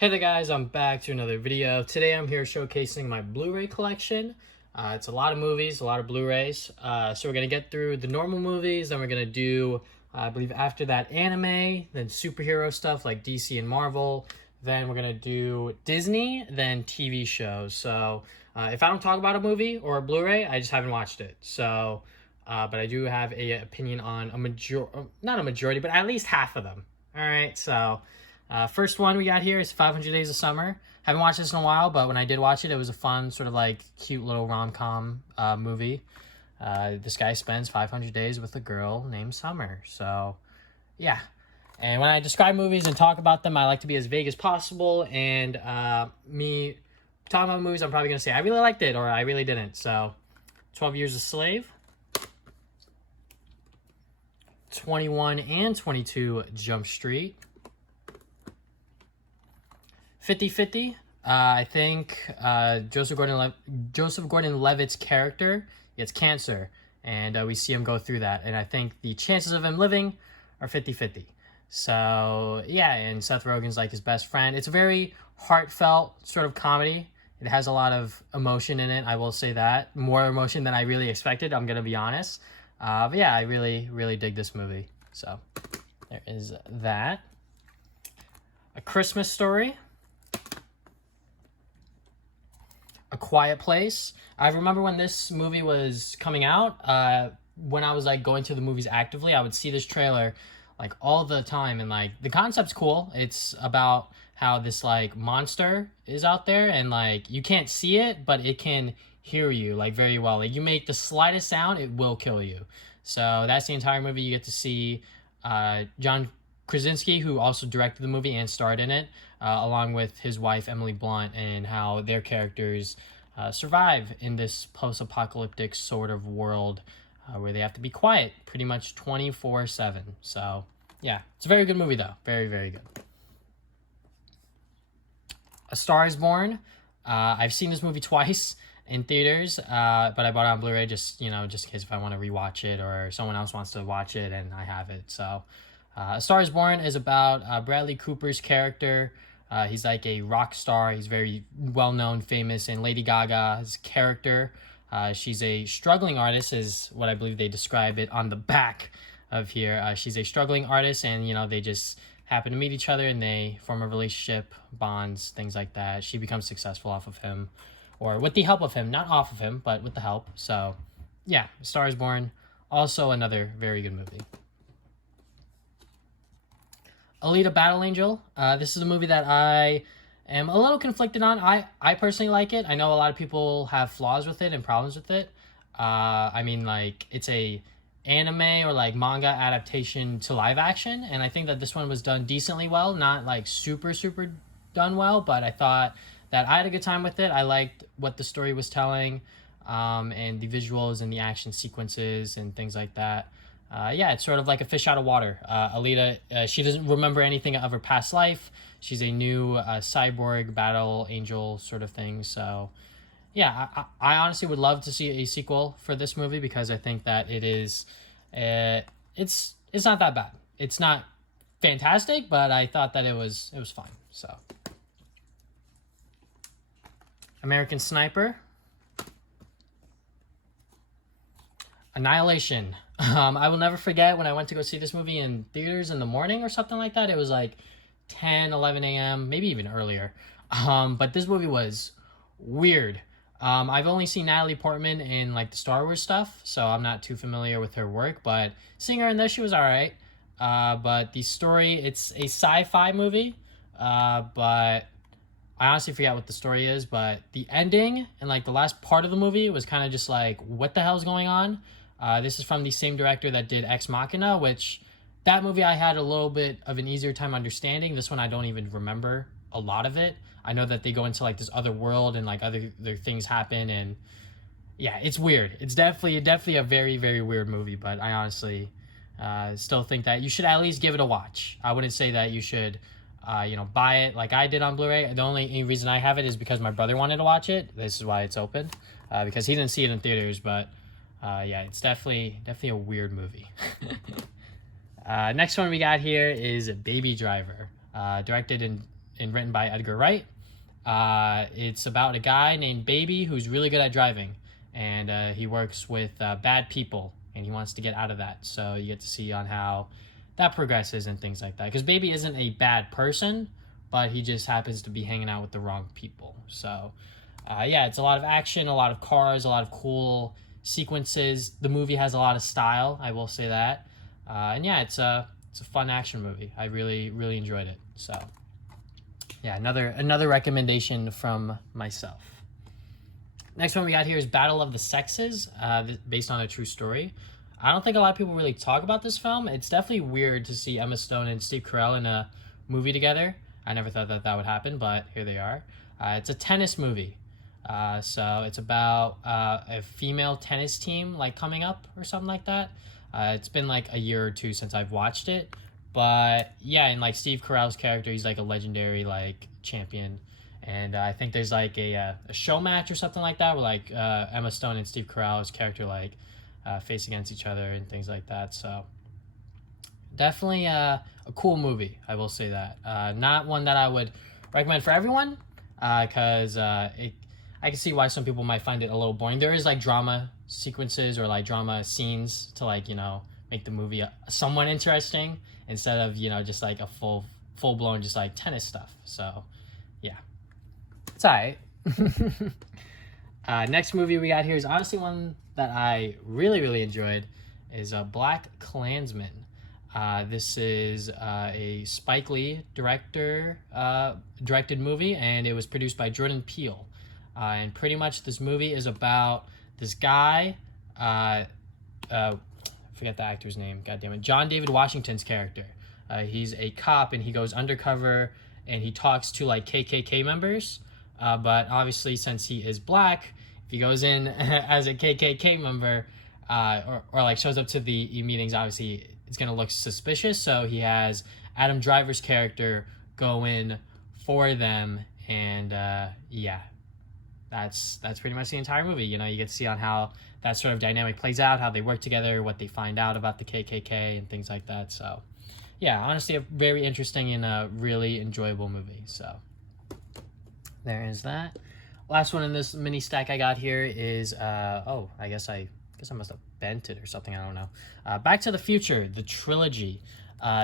Hey there guys, I'm back to another video. Today I'm here showcasing my Blu-ray collection. It's a lot of movies, a lot of Blu-rays. So we're going to get through the normal movies, then we're going to do, I believe after that, anime, then superhero stuff like DC and Marvel. Then we're going to do Disney, then TV shows. So if I don't talk about a movie or a Blu-ray, I just haven't watched it. So, but I do have an opinion on not a majority, but at least half of them. All right, so... first one we got here is 500 Days of Summer. Haven't watched this in a while, but when I did watch it, it was a fun, sort of like cute little rom-com movie. This guy spends 500 days with a girl named Summer. So, yeah. And when I describe movies and talk about them, I like to be as vague as possible. And me talking about movies, I'm probably going to say I really liked it or I really didn't. So, 12 Years a Slave, 21 and 22 Jump Street, 50-50. I think Joseph Gordon-Levitt's character gets cancer, and we see him go through that. And I think the chances of him living are 50-50. So, yeah, and Seth Rogen's like his best friend. It's a very heartfelt sort of comedy. It has a lot of emotion in it, I will say that. More emotion than I really expected, I'm going to be honest. But yeah, I really, really dig this movie. So, there is that. A Christmas Story, A Quiet Place. I remember when this movie was coming out, when I was like going to the movies actively, I would see this trailer like all the time, and like the concept's cool. It's about how this like monster is out there and like you can't see it, but it can hear you like very well. Like you make the slightest sound, it will kill you. So that's the entire movie. You get to see John Krasinski, who also directed the movie and starred in it, along with his wife Emily Blunt, and how their characters survive in this post-apocalyptic sort of world where they have to be quiet pretty much 24/7. So, yeah, it's a very good movie, though. Very, very good. A Star is Born. I've seen this movie twice in theaters, but I bought it on Blu-ray just in case if I want to rewatch it or someone else wants to watch it and I have it. So, A Star is Born is about Bradley Cooper's character. He's like a rock star. He's very well-known, famous, and Lady Gaga's character. She's a struggling artist, is what I believe they describe it on the back of here. She's a struggling artist, and, they just happen to meet each other, and they form a relationship, bonds, things like that. She becomes successful off of him, or with the help of him, not off of him, but with the help. So, yeah, A Star is Born, also another very good movie. Alita Battle Angel. This is a movie that I am a little conflicted on. I personally like it. I know a lot of people have flaws with it and problems with it. I mean, like, it's a anime or like manga adaptation to live action, and I think that this one was done decently well. Not like super done well, but I thought that I had a good time with it. I liked what the story was telling, and the visuals and the action sequences and things like that. Yeah, it's sort of like a fish out of water. Alita, she doesn't remember anything of her past life. She's a new cyborg battle angel sort of thing. So, yeah, I honestly would love to see a sequel for this movie because I think that it is, it's not that bad. It's not fantastic, but I thought that it was fine. So, American Sniper, Annihilation. I will never forget when I went to go see this movie in theaters in the morning or something like that. It was like 10, 11 a.m., maybe even earlier. But this movie was weird. I've only seen Natalie Portman in like the Star Wars stuff, so I'm not too familiar with her work, but seeing her in this, she was all right. But the story, it's a sci-fi movie, but I honestly forget what the story is, but the ending and like the last part of the movie was kind of just like, what the hell's going on? This is from the same director that did Ex Machina, which that movie I had a little bit of an easier time understanding. This one I don't even remember a lot of it. I know that they go into like this other world and like other things happen, and yeah, it's weird. It's definitely a very, very weird movie, but I honestly still think that you should at least give it a watch. I wouldn't say that you should buy it like I did on Blu-ray. The only reason I have it is because my brother wanted to watch it. This is why it's open, because he didn't see it in theaters, but yeah, it's definitely a weird movie. Next one we got here is Baby Driver, directed and and written by Edgar Wright. It's about a guy named Baby who's really good at driving, and he works with bad people, and he wants to get out of that. So you get to see on how that progresses and things like that. Because Baby isn't a bad person, but he just happens to be hanging out with the wrong people. So, yeah, it's a lot of action, a lot of cars, a lot of cool sequences. The movie has a lot of style, I will say that. And yeah, it's a fun action movie. I really, really enjoyed it. So, yeah, another recommendation from myself. Next one we got here is Battle of the Sexes, based on a true story. I don't think a lot of people really talk about this film. It's definitely weird to see Emma Stone and Steve Carell in a movie together. I never thought that would happen, but here they are. It's a tennis movie. So it's about a female tennis team like coming up or something like that. It's been like a year or two since I've watched it. But yeah, and like Steve Carell's character, he's like a legendary like champion. And I think there's like a show match or something like that where like Emma Stone and Steve Carell's character like face against each other and things like that. So definitely a cool movie, I will say that. Not one that I would recommend for everyone, because I can see why some people might find it a little boring. There is like drama sequences or like drama scenes to like, make the movie somewhat interesting instead of, just like a full-blown just like tennis stuff. So yeah, it's all right. Next movie we got here is honestly one that I really, really enjoyed, is Black Klansman. This is a Spike Lee directed movie, and it was produced by Jordan Peele. And pretty much this movie is about this guy, forget the actor's name, God damn it, John David Washington's character. He's a cop, and he goes undercover, and he talks to like KKK members. But obviously, since he is black, if he goes in as a KKK member, or like shows up to the meetings, obviously it's gonna look suspicious. So he has Adam Driver's character go in for them, and yeah, that's pretty much the entire movie. You get to see on how that sort of dynamic plays out, how they work together, what they find out about the KKK and things like that. So yeah, honestly, a very interesting and a really enjoyable movie. So there is that. Last one in this mini stack I got here is I guess I must have bent it or something, I don't know. Back to the Future, the trilogy.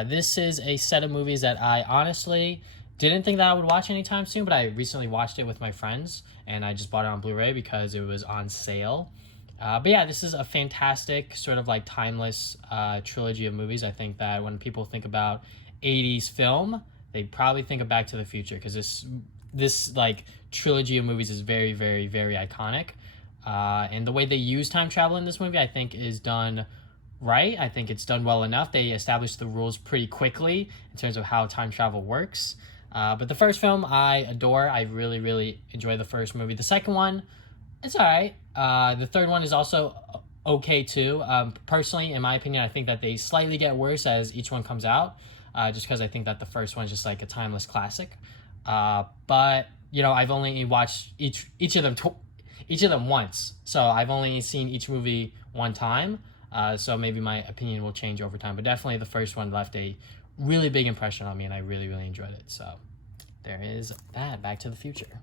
This is a set of movies that I honestly didn't think that I would watch anytime soon, but I recently watched it with my friends, and I just bought it on Blu-ray because it was on sale. But yeah, this is a fantastic sort of like timeless trilogy of movies. I think that when people think about 80s film, they probably think of Back to the Future, because this like trilogy of movies is very, very, very iconic. And the way they use time travel in this movie, I think, is done right. I think it's done well enough. They established the rules pretty quickly in terms of how time travel works. But the first film I adore. I really, really enjoy the first movie. The second one, it's all right. The third one is also okay too. Personally, in my opinion, I think that they slightly get worse as each one comes out, just because I think that the first one is just like a timeless classic. But I've only watched each of them once, so I've only seen each movie one time. So maybe my opinion will change over time, but definitely the first one left a really big impression on me, and I really, really enjoyed it. So there is that. Back to the Future.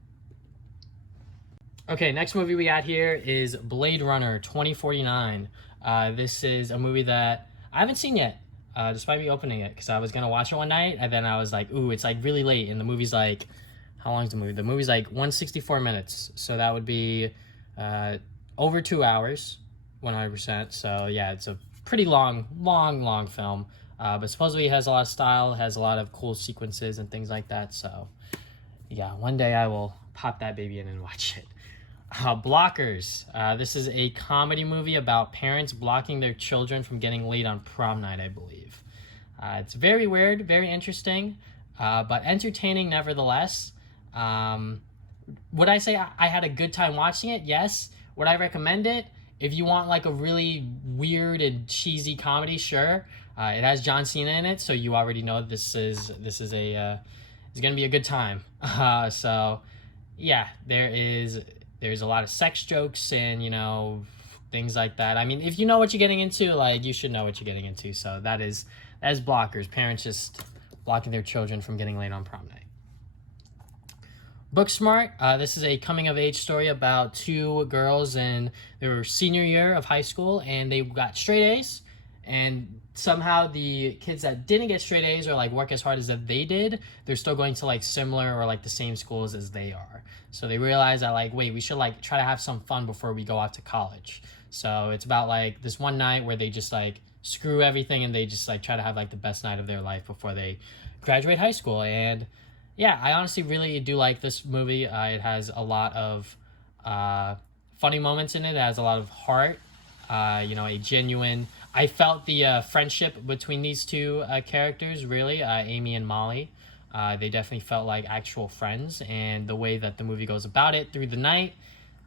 Okay, next movie we got here is Blade Runner 2049. This is a movie that I haven't seen yet, despite me opening it, because I was going to watch it one night, and then I was like, ooh, it's like really late, and the movie's like, how long is the movie? The movie's like 164 minutes, so that would be over 2 hours, 100%. So yeah, it's a pretty long film, but supposedly it has a lot of style, has a lot of cool sequences and things like that. So yeah, one day I will pop that baby in and watch it. Blockers. This is a comedy movie about parents blocking their children from getting late on prom night, I believe. It's very weird, very interesting, but entertaining nevertheless. Would I say I had a good time watching it? Yes. Would I recommend it? If you want like a really weird and cheesy comedy, sure. It has John Cena in it, so you already know this is it's gonna be a good time. So yeah, there's a lot of sex jokes and things like that. I mean, if you know what you're getting into, like, you should know what you're getting into. So that is Blockers. Parents just blocking their children from getting late on prom night. Booksmart. This is a coming of age story about two girls in their senior year of high school, and they got straight A's. And somehow the kids that didn't get straight A's or like work as hard as that they did, they're still going to like similar or like the same schools as they are. So they realize that like, wait, we should like try to have some fun before we go off to college. So it's about like this one night where they just like screw everything and they just like try to have like the best night of their life before they graduate high school. And yeah, I honestly really do like this movie. It has a lot of funny moments in it. It has a lot of heart. A genuine. I felt the friendship between these two characters, really, Amy and Molly. They definitely felt like actual friends, and the way that the movie goes about it through the night,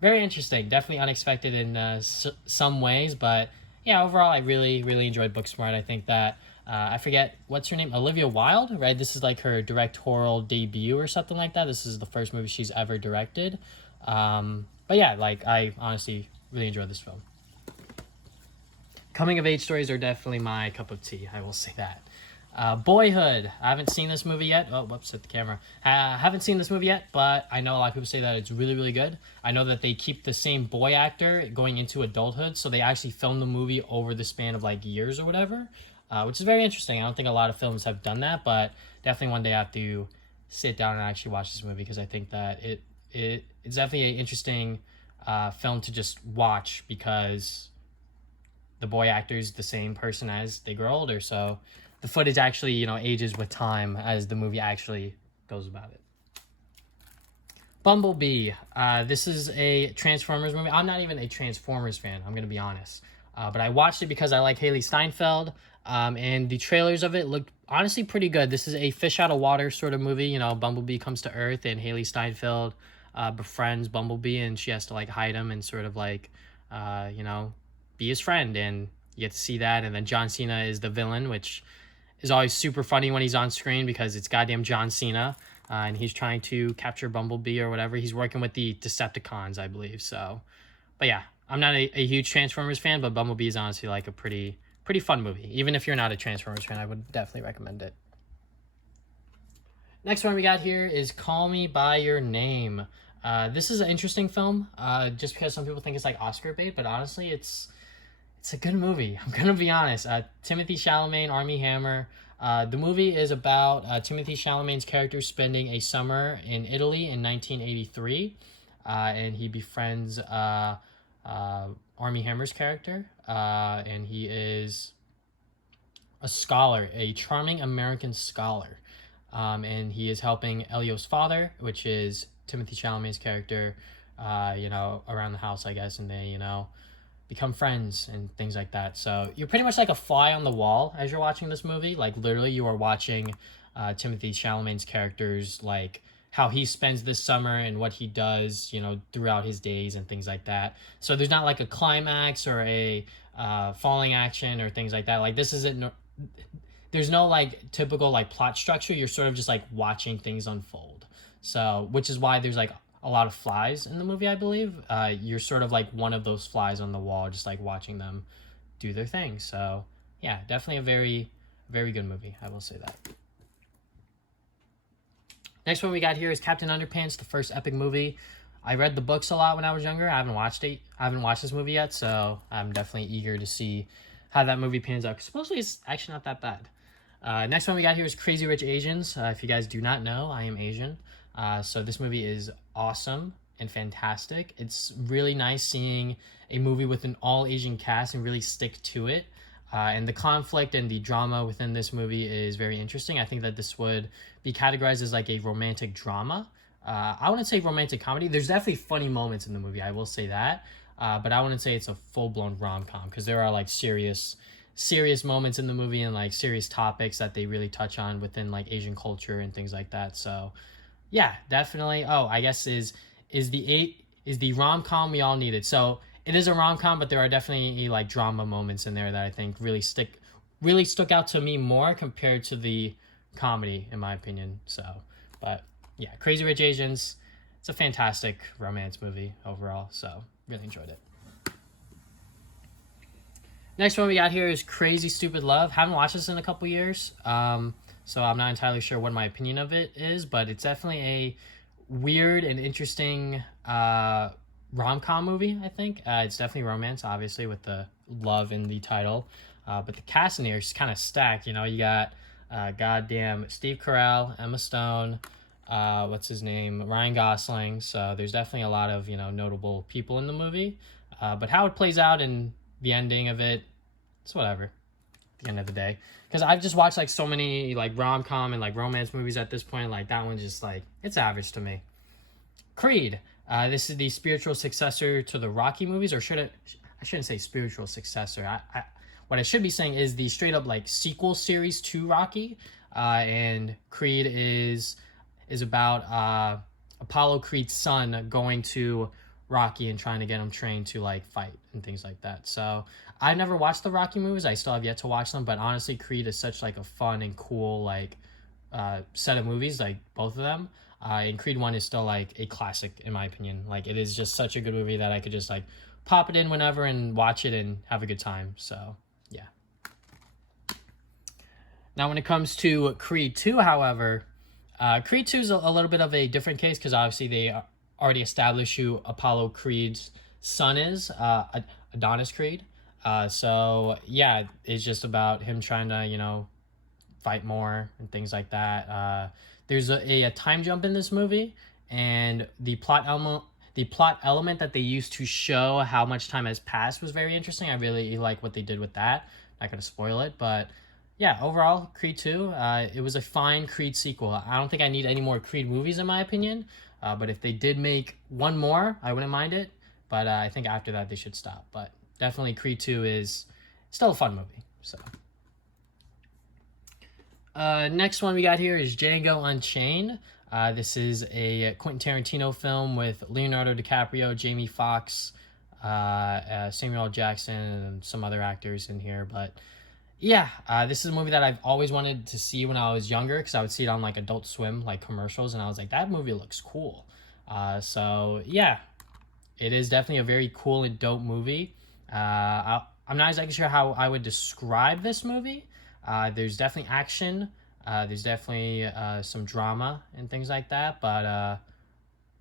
very interesting. Definitely unexpected in some ways, but yeah, overall, I really, really enjoyed Booksmart. I think that I forget what's her name, Olivia Wilde, right? This is like her directorial debut or something like that. This is the first movie she's ever directed. But yeah, like I honestly really enjoyed this film. Coming of age stories are definitely my cup of tea. I will say that. Boyhood. I haven't seen this movie yet. Oh, whoops, hit the camera. Haven't seen this movie yet, but I know a lot of people say that it's really, really good. I know that they keep the same boy actor going into adulthood, so they actually film the movie over the span of like years or whatever, which is very interesting. I don't think a lot of films have done that, but definitely one day I have to sit down and actually watch this movie because I think that it's definitely an interesting film to just watch because the boy actor is the same person as they grow older, so the footage actually, ages with time as the movie actually goes about it. Bumblebee. This is a Transformers movie. I'm not even a Transformers fan, I'm going to be honest. But I watched it because I like Haley Steinfeld, and the trailers of it looked honestly pretty good. This is a fish out of water sort of movie. Bumblebee comes to Earth, and Haley Steinfeld befriends Bumblebee, and she has to like hide him and sort of like, be his friend. And you get to see that. And then John Cena is the villain, which is always super funny when he's on screen because it's goddamn John Cena, and he's trying to capture Bumblebee or whatever. He's working with the Decepticons, I believe. So, but yeah, I'm not a huge Transformers fan, but Bumblebee is honestly like a pretty fun movie. Even if you're not a Transformers fan, I would definitely recommend it. Next one we got here is Call Me by Your Name. This is an interesting film, just because some people think it's like Oscar bait, but honestly, it's a good movie. I'm gonna be honest. Timothy Chalamet, Armie Hammer. The movie is about Timothy Chalamet's character spending a summer in Italy in 1983, and he befriends Armie Hammer's character, and he is a scholar, a charming American scholar, and he is helping Elio's father, which is Timothy Chalamet's character, around the house, I guess, and they, become friends and things like that. So you're pretty much like a fly on the wall as you're watching this movie. Like literally you are watching Timothy Chalamet's characters, like how he spends this summer and what he does, throughout his days and things like that. So there's not like a climax or a falling action or things like that. Like this isn't, there's no like typical like plot structure. You're sort of just like watching things unfold. So, which is why there's like a lot of flies in the movie, I believe. You're sort of like one of those flies on the wall, just like watching them do their thing. So yeah, definitely a very, very good movie. I will say that. Next one we got here is Captain Underpants, the first epic movie. I read the books a lot when I was younger. I haven't watched it. I haven't watched this movie yet, so I'm definitely eager to see how that movie pans out. 'Cause supposedly it's actually not that bad. Next one we got here is Crazy Rich Asians. If you guys do not know, I am Asian. So this movie is awesome and fantastic. It's really nice seeing a movie with an all Asian cast and really stick to it. And the conflict and the drama within this movie is very interesting. I think that this would be categorized as like a romantic drama. I wouldn't say romantic comedy. There's definitely funny moments in the movie, I will say that. But I wouldn't say it's a full-blown rom-com because there are like serious moments in the movie and like serious topics that they really touch on within like Asian culture and things like that. So yeah, definitely. Oh, I guess is the rom-com we all needed. So it is a rom-com, but there are definitely like drama moments in there that I think really stuck out to me more compared to the comedy, in my opinion. So, but yeah, Crazy Rich Asians, it's a fantastic romance movie overall. So really enjoyed it. Next one we got here is Crazy Stupid Love. Haven't watched this in a couple years. So I'm not entirely sure what my opinion of it is, but it's definitely a weird and interesting rom-com movie, I think. It's definitely romance, obviously, with the love in the title. But the cast in here is kind of stacked. You know, you got goddamn Steve Carell, Emma Stone, what's his name, Ryan Gosling. So there's definitely a lot of, you know, notable people in the movie. But how it plays out in the ending of it, it's whatever. At the end of the day, because I've just watched like so many like rom-com and like romance movies at this point. Like that one's just like it's average to me. Creed. This is the spiritual successor to the Rocky movies, or should it? I shouldn't say spiritual successor. What I should be saying is the straight up like sequel series to Rocky. And Creed is about Apollo Creed's son going to Rocky and trying to get him trained to like fight and things like that. So I've never watched the Rocky movies. I still have yet to watch them, but honestly, Creed is such like a fun and cool like set of movies, like both of them. And Creed 1 is still like a classic in my opinion. Like it is just such a good movie that I could just like pop it in whenever and watch it and have a good time. So yeah. Now when it comes to Creed 2, however, Creed 2 is a little bit of a different case because obviously they already established who Apollo Creed's son is, Adonis Creed. So yeah, it's just about him trying to, you know, fight more and things like that. There's a time jump in this movie, and the plot element that they used to show how much time has passed was very interesting. I really like what they did with that. Not gonna spoil it, but yeah, overall, Creed 2, it was a fine Creed sequel. I don't think I need any more Creed movies in my opinion, but if they did make one more, I wouldn't mind it. But I think after that they should stop. But definitely Creed 2 is still a fun movie. So next one we got here is Django Unchained. This is a Quentin Tarantino film with Leonardo DiCaprio, Jamie Foxx, Samuel L. Jackson, and some other actors in here. But yeah, this is a movie that I've always wanted to see when I was younger because I would see it on like Adult Swim, like commercials, and I was like, that movie looks cool. So yeah, it is definitely a very cool and dope movie. I'm not exactly sure how I would describe this movie. There's definitely action. There's definitely some drama and things like that. But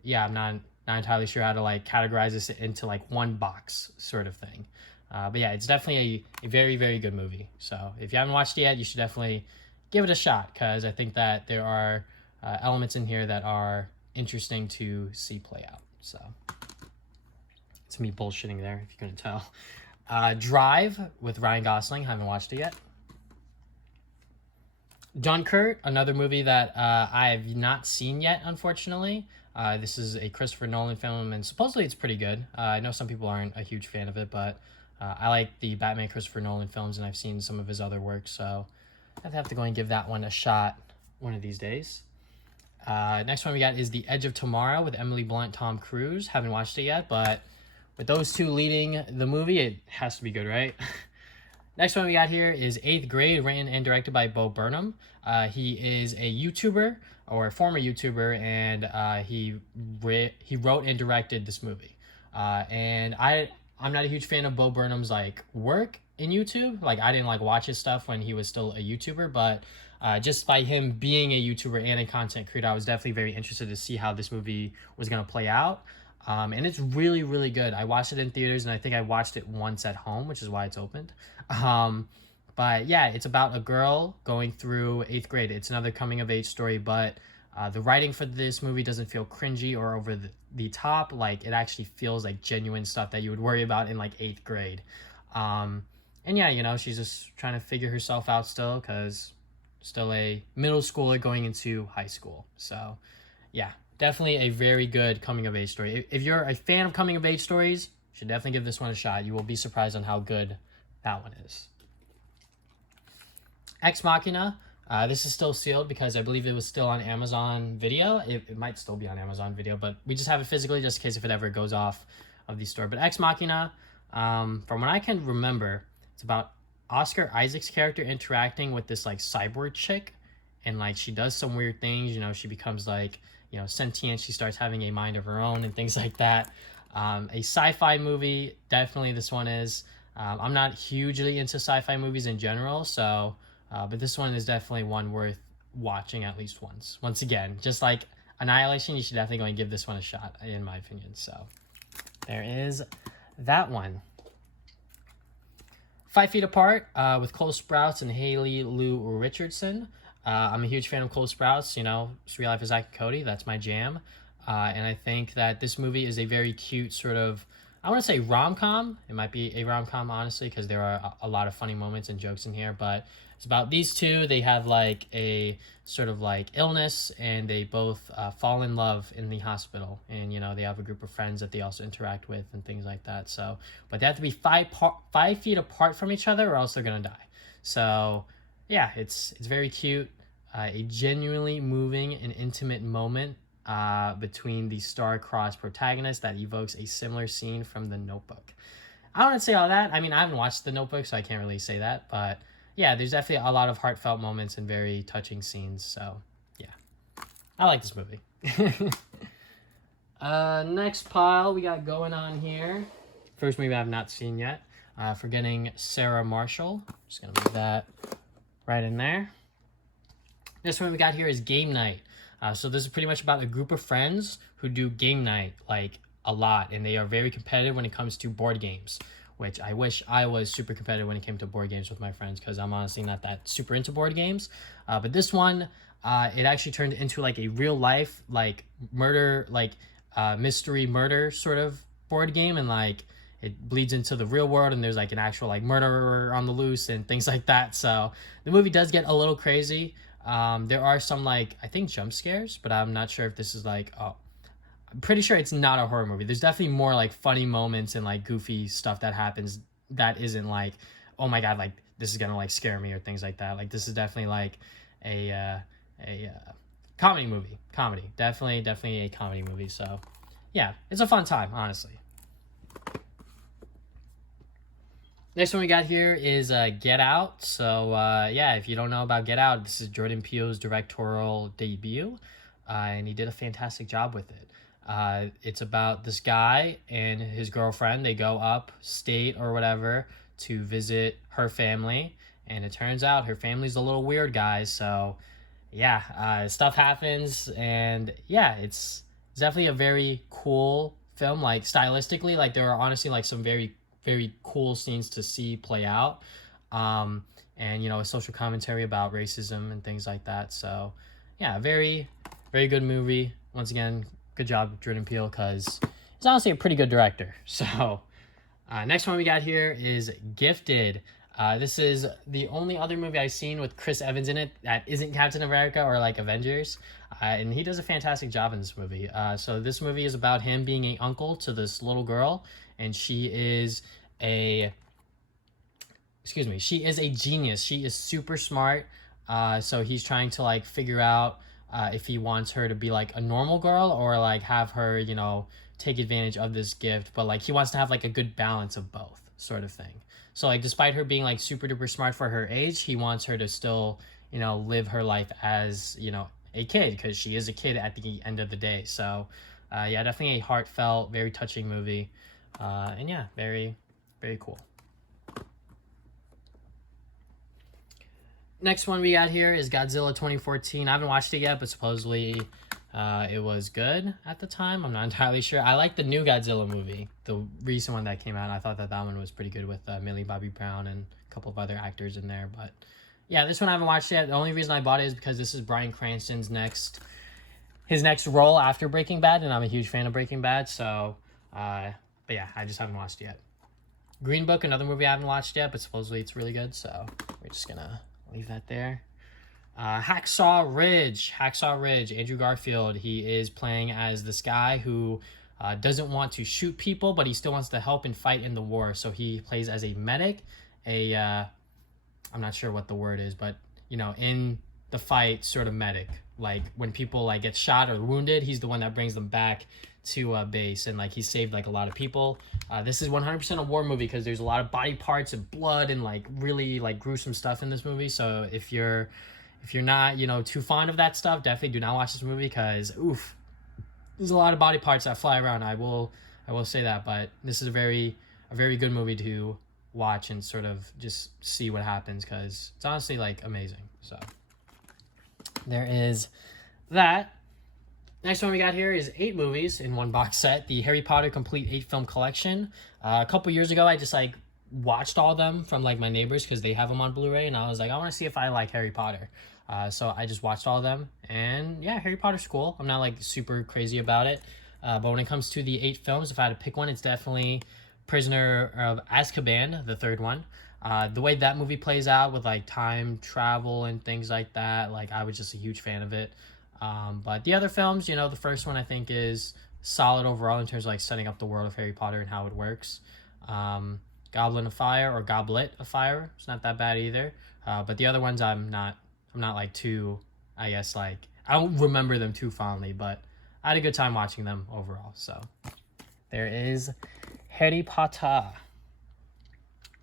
yeah, I'm not entirely sure how to like categorize this into like one box sort of thing. But yeah, it's definitely a very, very good movie. So if you haven't watched it yet, you should definitely give it a shot because I think that there are elements in here that are interesting to see play out. So it's me bullshitting there, if you couldn't tell. Drive with Ryan Gosling. Haven't watched it yet. Dunkirk, another movie that I have not seen yet, unfortunately. This is a Christopher Nolan film, and supposedly it's pretty good. I know some people aren't a huge fan of it, but I like the Batman Christopher Nolan films, and I've seen some of his other work, so I'd have to go and give that one a shot one of these days. Next one we got is The Edge of Tomorrow with Emily Blunt, Tom Cruise. Haven't watched it yet, but with those two leading the movie, it has to be good, right? Next one we got here is 8th Grade, written and directed by Bo Burnham. He is a YouTuber, or a former YouTuber, and he wrote and directed this movie. And I'm not a huge fan of Bo Burnham's like work in YouTube. Like I didn't like watch his stuff when he was still a YouTuber, but just by him being a YouTuber and a content creator, I was definitely very interested to see how this movie was gonna play out. And it's really, really good. I watched it in theaters, and I think I watched it once at home, which is why it's opened. But yeah, it's about a girl going through 8th grade. It's another coming-of-age story, but the writing for this movie doesn't feel cringy or over the top. Like, it actually feels like genuine stuff that you would worry about in, like, 8th grade. And yeah, you know, she's just trying to figure herself out still because still a middle schooler going into high school. So, yeah. Definitely a very good coming-of-age story. If you're a fan of coming-of-age stories, you should definitely give this one a shot. You will be surprised on how good that one is. Ex Machina. This is still sealed because I believe it was still on Amazon Video. It might still be on Amazon Video, but we just have it physically just in case if it ever goes off of the store. But Ex Machina, from what I can remember, it's about Oscar Isaac's character interacting with this like cyborg chick, and like she does some weird things. You know, she becomes like, you know, sentient. She starts having a mind of her own and things like that. A sci-fi movie, definitely this one is. I'm not hugely into sci-fi movies in general, so but this one is definitely one worth watching at least once. Once again, just like Annihilation, you should definitely go and give this one a shot, in my opinion. So there is that one. 5 Feet Apart with Cole Sprouse and Haley Lou Richardson. I'm a huge fan of Cole Sprouse. You know, Real Life of Zack and Cody. That's my jam. And I think that this movie is a very cute sort of, I want to say rom-com. It might be a rom-com, honestly, because there are a lot of funny moments and jokes in here. But it's about these two. They have like a sort of like illness, and they both fall in love in the hospital. And, you know, they have a group of friends that they also interact with and things like that. So, but they have to be 5 feet apart from each other or else they're going to die. So, yeah, it's very cute. A genuinely moving and intimate moment between the star-crossed protagonists that evokes a similar scene from The Notebook. I don't want to say all that. I mean, I haven't watched The Notebook, so I can't really say that. But yeah, there's definitely a lot of heartfelt moments and very touching scenes. So yeah, I like this movie. Next pile we got going on here. First movie I have not seen yet. Forgetting Sarah Marshall. Just going to move that right in there. This one we got here is Game Night. So this is pretty much about a group of friends who do game night like a lot, and they are very competitive when it comes to board games, which I wish I was super competitive when it came to board games with my friends, because I'm honestly not that super into board games. But this one, it actually turned into like a real life like murder, like mystery murder sort of board game, and like it bleeds into the real world, and there's like an actual like murderer on the loose and things like that. So the movie does get a little crazy. There are some like, I think, jump scares, but I'm not sure if this is like, I'm pretty sure it's not a horror movie. There's definitely more like funny moments and like goofy stuff that happens that isn't like, oh my God, like this is gonna like scare me or things like that. Like this is definitely like a comedy movie. Definitely a comedy movie. So yeah, it's a fun time, honestly. Next one we got here is Get Out. So, yeah, if you don't know about Get Out, this is Jordan Peele's directorial debut, and he did a fantastic job with it. It's about this guy and his girlfriend. They go upstate or whatever to visit her family, and it turns out her family's a little weird, guys. So, yeah, stuff happens, and yeah, it's definitely a very cool film. Like, stylistically, like, there are honestly, like, some very cool scenes to see play out, and you know, a social commentary about racism and things like that. So yeah, very good movie. Once again, good job Jordan Peele, because he's honestly a pretty good director. So next one we got here is Gifted. This is the only other movie I've seen with Chris Evans in it that isn't Captain America or like Avengers, and he does a fantastic job in this movie. So this movie is about him being an uncle to this little girl, and she is a genius. She is super smart. So he's trying to like figure out if he wants her to be like a normal girl or like have her, you know, take advantage of this gift, but like he wants to have like a good balance of both sort of thing. So like despite her being like super duper smart for her age, he wants her to still, you know, live her life as, you know, a kid, because she is a kid at the end of the day. So yeah, definitely a heartfelt, very touching movie. And yeah, very cool. Next one we got here is Godzilla 2014. I haven't watched it yet, but supposedly it was good at the time. I'm not entirely sure. I like the new Godzilla movie, the recent one that came out. I thought that one was pretty good with Millie Bobby Brown and a couple of other actors in there. But yeah, this one I haven't watched yet. The only reason I bought it is because this is Bryan Cranston's his next role after Breaking Bad, and I'm a huge fan of Breaking Bad. So, but yeah, I just haven't watched it yet. Green Book, another movie I haven't watched yet, but supposedly it's really good. So we're just gonna leave that there. Hacksaw Ridge, Andrew Garfield. He is playing as this guy who doesn't want to shoot people, but he still wants to help and fight in the war. So he plays as a medic, I'm not sure what the word is, but you know, in the fight sort of medic. Like when people like get shot or wounded, he's the one that brings them back to base, and like he saved like a lot of people. This is 100% a war movie because there's a lot of body parts and blood and like really like gruesome stuff in this movie. So if you're not, you know, too fond of that stuff, definitely do not watch this movie, because oof, there's a lot of body parts that fly around. I will say that, but this is a very good movie to watch and sort of just see what happens, because it's honestly like amazing. So there is that. Next one we got here is 8 movies in one box set, the Harry Potter complete 8-film collection. A couple years ago, I just like watched all of them from like my neighbors because they have them on Blu-ray, and I was like, I want to see if I like Harry Potter. So I just watched all of them, and yeah, Harry Potter's cool. I'm not like super crazy about it, but when it comes to the 8 films, if I had to pick one, it's definitely Prisoner of Azkaban, the third one. The way that movie plays out with like time travel and things like that, like I was just a huge fan of it. But the other films, you know, the first one I think is solid overall in terms of like setting up the world of Harry Potter and how it works. Goblet of Fire or Goblet of Fire, it's not that bad either. But the other ones I'm not like too, I guess like I don't remember them too fondly, but I had a good time watching them overall. So there is Harry Potter.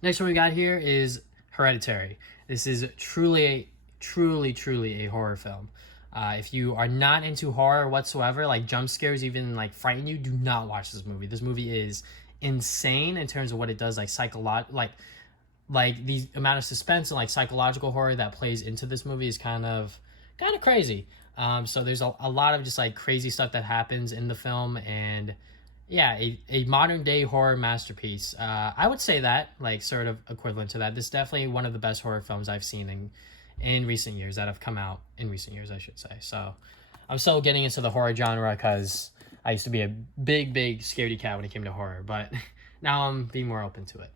Next one we got here is Hereditary. This is truly a horror film. If you are not into horror whatsoever, like jump scares even like frighten you, do not watch this movie. This movie is insane in terms of what it does, like like the amount of suspense and like psychological horror that plays into this movie is kind of crazy. So there's a lot of just like crazy stuff that happens in the film, and yeah, a modern day horror masterpiece. I would say that, like sort of equivalent to that. This is definitely one of the best horror films I've seen in recent years, that have come out in recent years, I should say. So I'm still getting into the horror genre because I used to be a big scaredy cat when it came to horror, but now I'm being more open to it.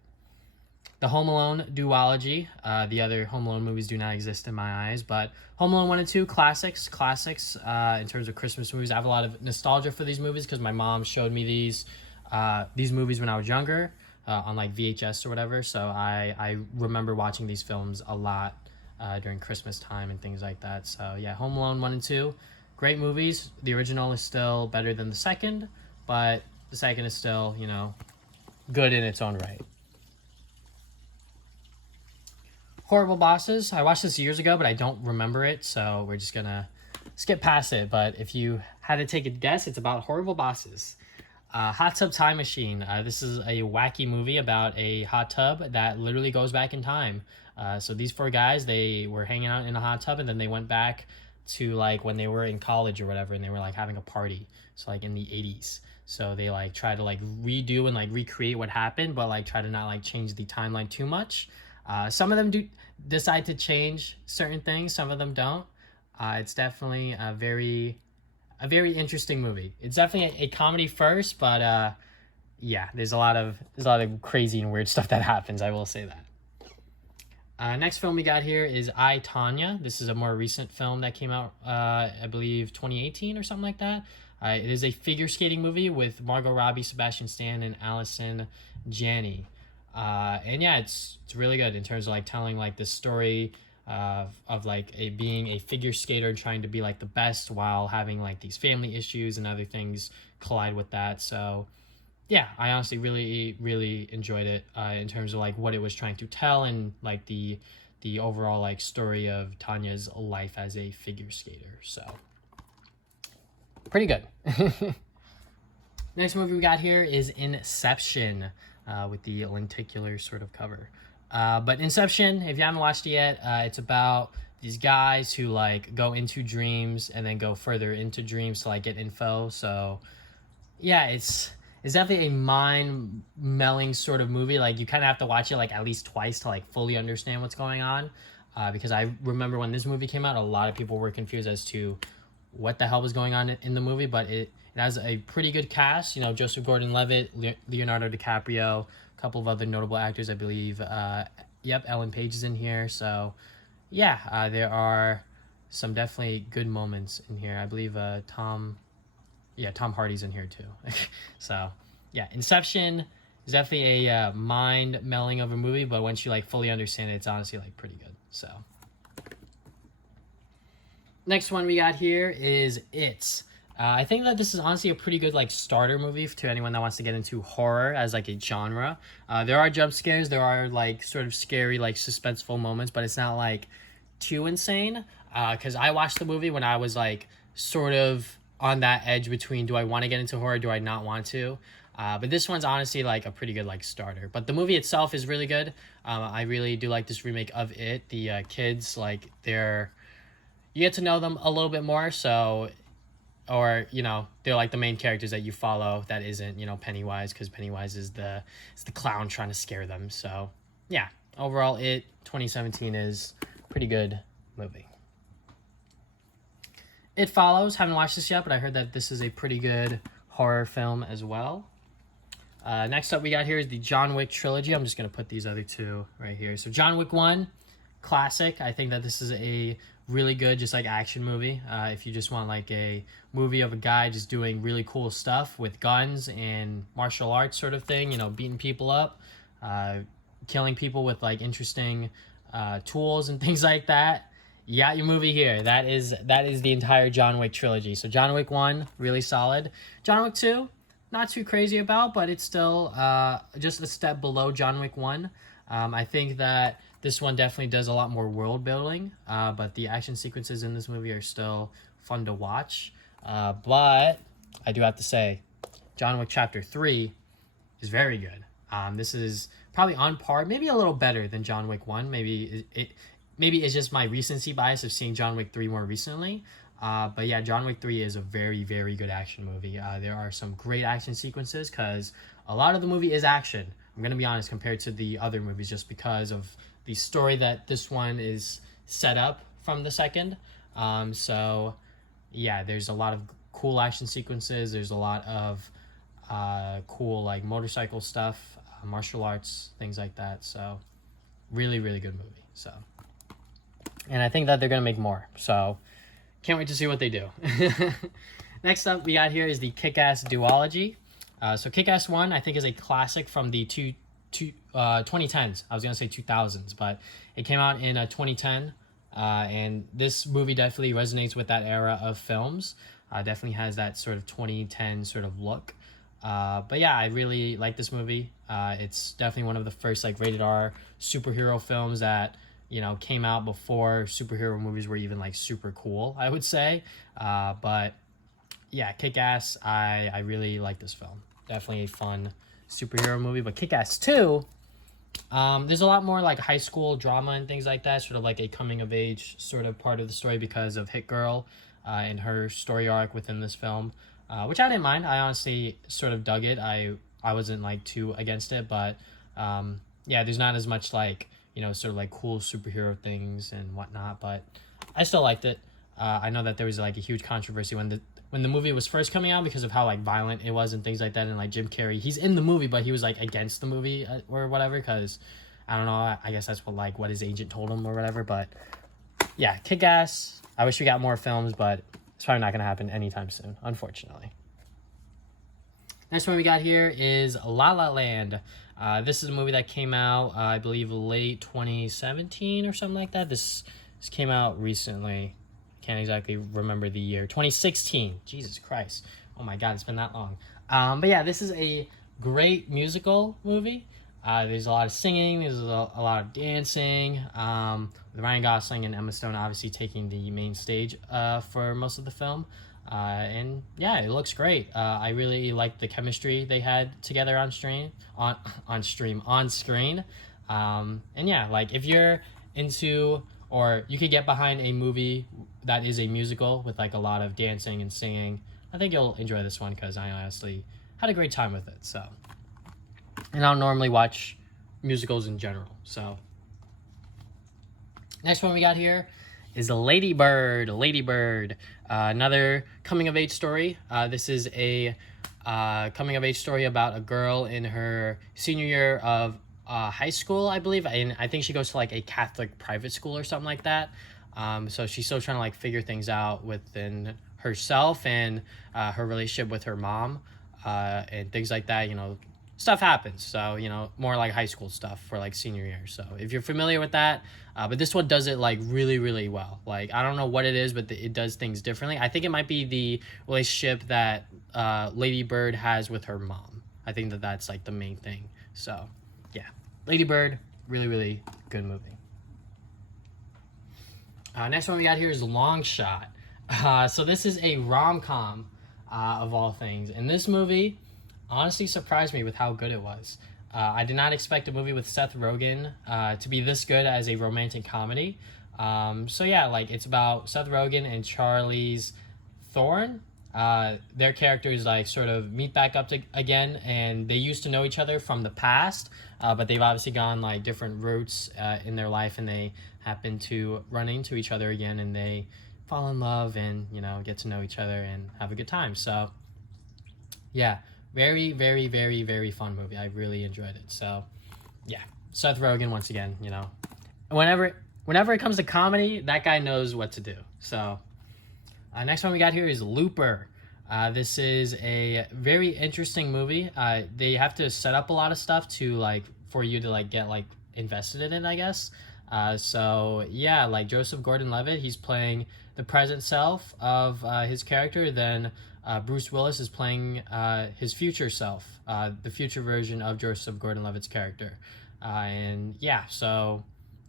The Home Alone duology. The other Home Alone movies do not exist in my eyes, but Home Alone 1 and 2, classics. In terms of Christmas movies, I have a lot of nostalgia for these movies because my mom showed me these movies when I was younger on like VHS or whatever. So I remember watching these films a lot during Christmas time and things like that. So yeah, Home Alone 1 and 2, great movies. The original is still better than the second, but the second is still, you know, good in its own right. Horrible Bosses. I watched this years ago, but I don't remember it, so we're just gonna skip past it. But if you had to take a guess, it's about horrible bosses. Hot Tub Time Machine. This is a wacky movie about a hot tub that literally goes back in time. So these 4 guys, they were hanging out in a hot tub, and then they went back to like when they were in college or whatever, and they were like having a party. So like in the 80s. So they like try to like redo and like recreate what happened, but like try to not like change the timeline too much. Some of them do decide to change certain things. Some of them don't. It's definitely a very interesting movie. It's definitely a comedy first, but yeah, there's a lot of crazy and weird stuff that happens. I will say that. Next film we got here is I, Tonya. This is a more recent film that came out, I believe 2018 or something like that. It is a figure skating movie with Margot Robbie, Sebastian Stan, and Allison Janney. And yeah, it's really good in terms of like telling like the story of like being a figure skater and trying to be like the best while having like these family issues and other things collide with that. So yeah, I honestly really enjoyed it in terms of like what it was trying to tell and like the overall like story of Tanya's life as a figure skater. So pretty good. Next movie we got here is Inception. With the lenticular sort of cover. But Inception, if you haven't watched it yet, it's about these guys who like go into dreams and then go further into dreams to like get info. So yeah, it's definitely a mind-melting sort of movie. Like you kind of have to watch it like at least twice to like fully understand what's going on. Because I remember when this movie came out, a lot of people were confused as to what the hell was going on in the movie, but it has a pretty good cast. You know, Joseph Gordon-Levitt, Leonardo DiCaprio, a couple of other notable actors, I believe. Ellen Page is in here. So, yeah, there are some definitely good moments in here. I believe Tom Hardy's in here too. So, yeah, Inception is definitely a mind-melding of a movie, but once you like fully understand it, it's honestly like pretty good. So, next one we got here is It. I think that this is honestly a pretty good like starter movie to anyone that wants to get into horror as like a genre. There are jump scares, there are like sort of scary like suspenseful moments, but it's not like too insane. Because I watched the movie when I was like sort of on that edge between do I want to get into horror, do I not want to? But this one's honestly like a pretty good like starter. But the movie itself is really good. I really do like this remake of It. The kids, like you get to know them a little bit more, so or they're like the main characters that you follow that isn't Pennywise, because Pennywise is the clown trying to scare them. So yeah, overall, 2017 is pretty good movie. It Follows, haven't watched this yet, but I heard that this is a pretty good horror film as well. Next up we got here is the John Wick trilogy. I'm just going to put these other two right here. So John Wick 1, classic. I think that this is a really good just like action movie. If you just want like a movie of a guy just doing really cool stuff with guns and martial arts sort of thing, beating people up, killing people with like interesting tools and things like that. You got your movie here. That is the entire John Wick trilogy. So John Wick 1, really solid. John Wick 2, not too crazy about, but it's still just a step below John Wick 1. I think that this one definitely does a lot more world building, but the action sequences in this movie are still fun to watch. But I do have to say, John Wick Chapter 3 is very good. This is probably on par, maybe a little better than John Wick 1. Maybe it's just my recency bias of seeing John Wick 3 more recently. But yeah, John Wick 3 is a very, very good action movie. There are some great action sequences because a lot of the movie is action. I'm going to be honest, compared to the other movies, just because of the story that this one is set up from the second. So yeah, there's a lot of cool action sequences. There's a lot of cool like motorcycle stuff, martial arts, things like that. So really, really good movie. So, and I think that they're going to make more. So can't wait to see what they do. Next up we got here is the Kick-Ass duology. So Kick-Ass 1, I think, is a classic from the 2010s. I was going to say 2000s, but it came out in 2010. And this movie definitely resonates with that era of films. Definitely has that sort of 2010 sort of look. But yeah, I really like this movie. It's definitely one of the first like rated R superhero films that came out before superhero movies were even like super cool, I would say. But yeah, Kick-Ass, I really like this film. Definitely a fun superhero movie. But Kick-Ass 2, there's a lot more like high school drama and things like that, sort of like a coming of age sort of part of the story because of Hit Girl and her story arc within this film, which I didn't mind. I honestly sort of dug it. I wasn't like too against it, but yeah, there's not as much like sort of like cool superhero things and whatnot, but I still liked it. I know that there was like a huge controversy when the movie was first coming out because of how like violent it was and things like that, and like Jim Carrey, he's in the movie but he was like against the movie or whatever, because I don't know, I guess that's what his agent told him or whatever. But yeah, Kick-Ass, I wish we got more films, but it's probably not going to happen anytime soon, unfortunately. Next one we got here is La La Land. This is a movie that came out, I believe, late 2017 or something like that. This came out recently. Can't exactly remember the year. 2016. Jesus Christ. Oh my God, it's been that long. But yeah, this is a great musical movie. There's a lot of singing. There's a lot of dancing. With Ryan Gosling and Emma Stone obviously taking the main stage for most of the film. And yeah, it looks great. I really liked the chemistry they had together on screen. And yeah, like if you're into, or you could get behind a movie that is a musical with like a lot of dancing and singing, I think you'll enjoy this one because I honestly had a great time with it. So, and I don't normally watch musicals in general. So, next one we got here is Lady Bird. Lady Bird, another coming of age story. This is a coming of age story about a girl in her senior year of high school, I believe, and I think she goes to like a Catholic private school or something like that. So she's still trying to like figure things out within herself and her relationship with her mom and things like that. Stuff happens. So, more like high school stuff for like senior year. So if you're familiar with that, but this one does it like really, really well. Like, I don't know what it is, but it does things differently. I think it might be the relationship that Lady Bird has with her mom. I think that that's like the main thing. So yeah, Lady Bird, really, really good movie. Next one we got here is Long Shot. So this is a rom-com of all things. And this movie honestly surprised me with how good it was. I did not expect a movie with Seth Rogen to be this good as a romantic comedy. So yeah, like it's about Seth Rogen and Charlize Theron. their characters like sort of meet back up again, and they used to know each other from the past, but they've obviously gone like different routes in their life, and they happen to run into each other again, and they fall in love and get to know each other and have a good time. So yeah, very, very, very, very fun movie. I really enjoyed it. So yeah, Seth Rogen once again. Whenever it comes to comedy, that guy knows what to do. So next one we got here is Looper. This is a very interesting movie. They have to set up a lot of stuff to for you to get invested in it, I guess. So yeah, Joseph Gordon-Levitt, he's playing the present self of his character. Then Bruce Willis is playing his future self, the future version of Joseph Gordon-Levitt's character. And yeah, so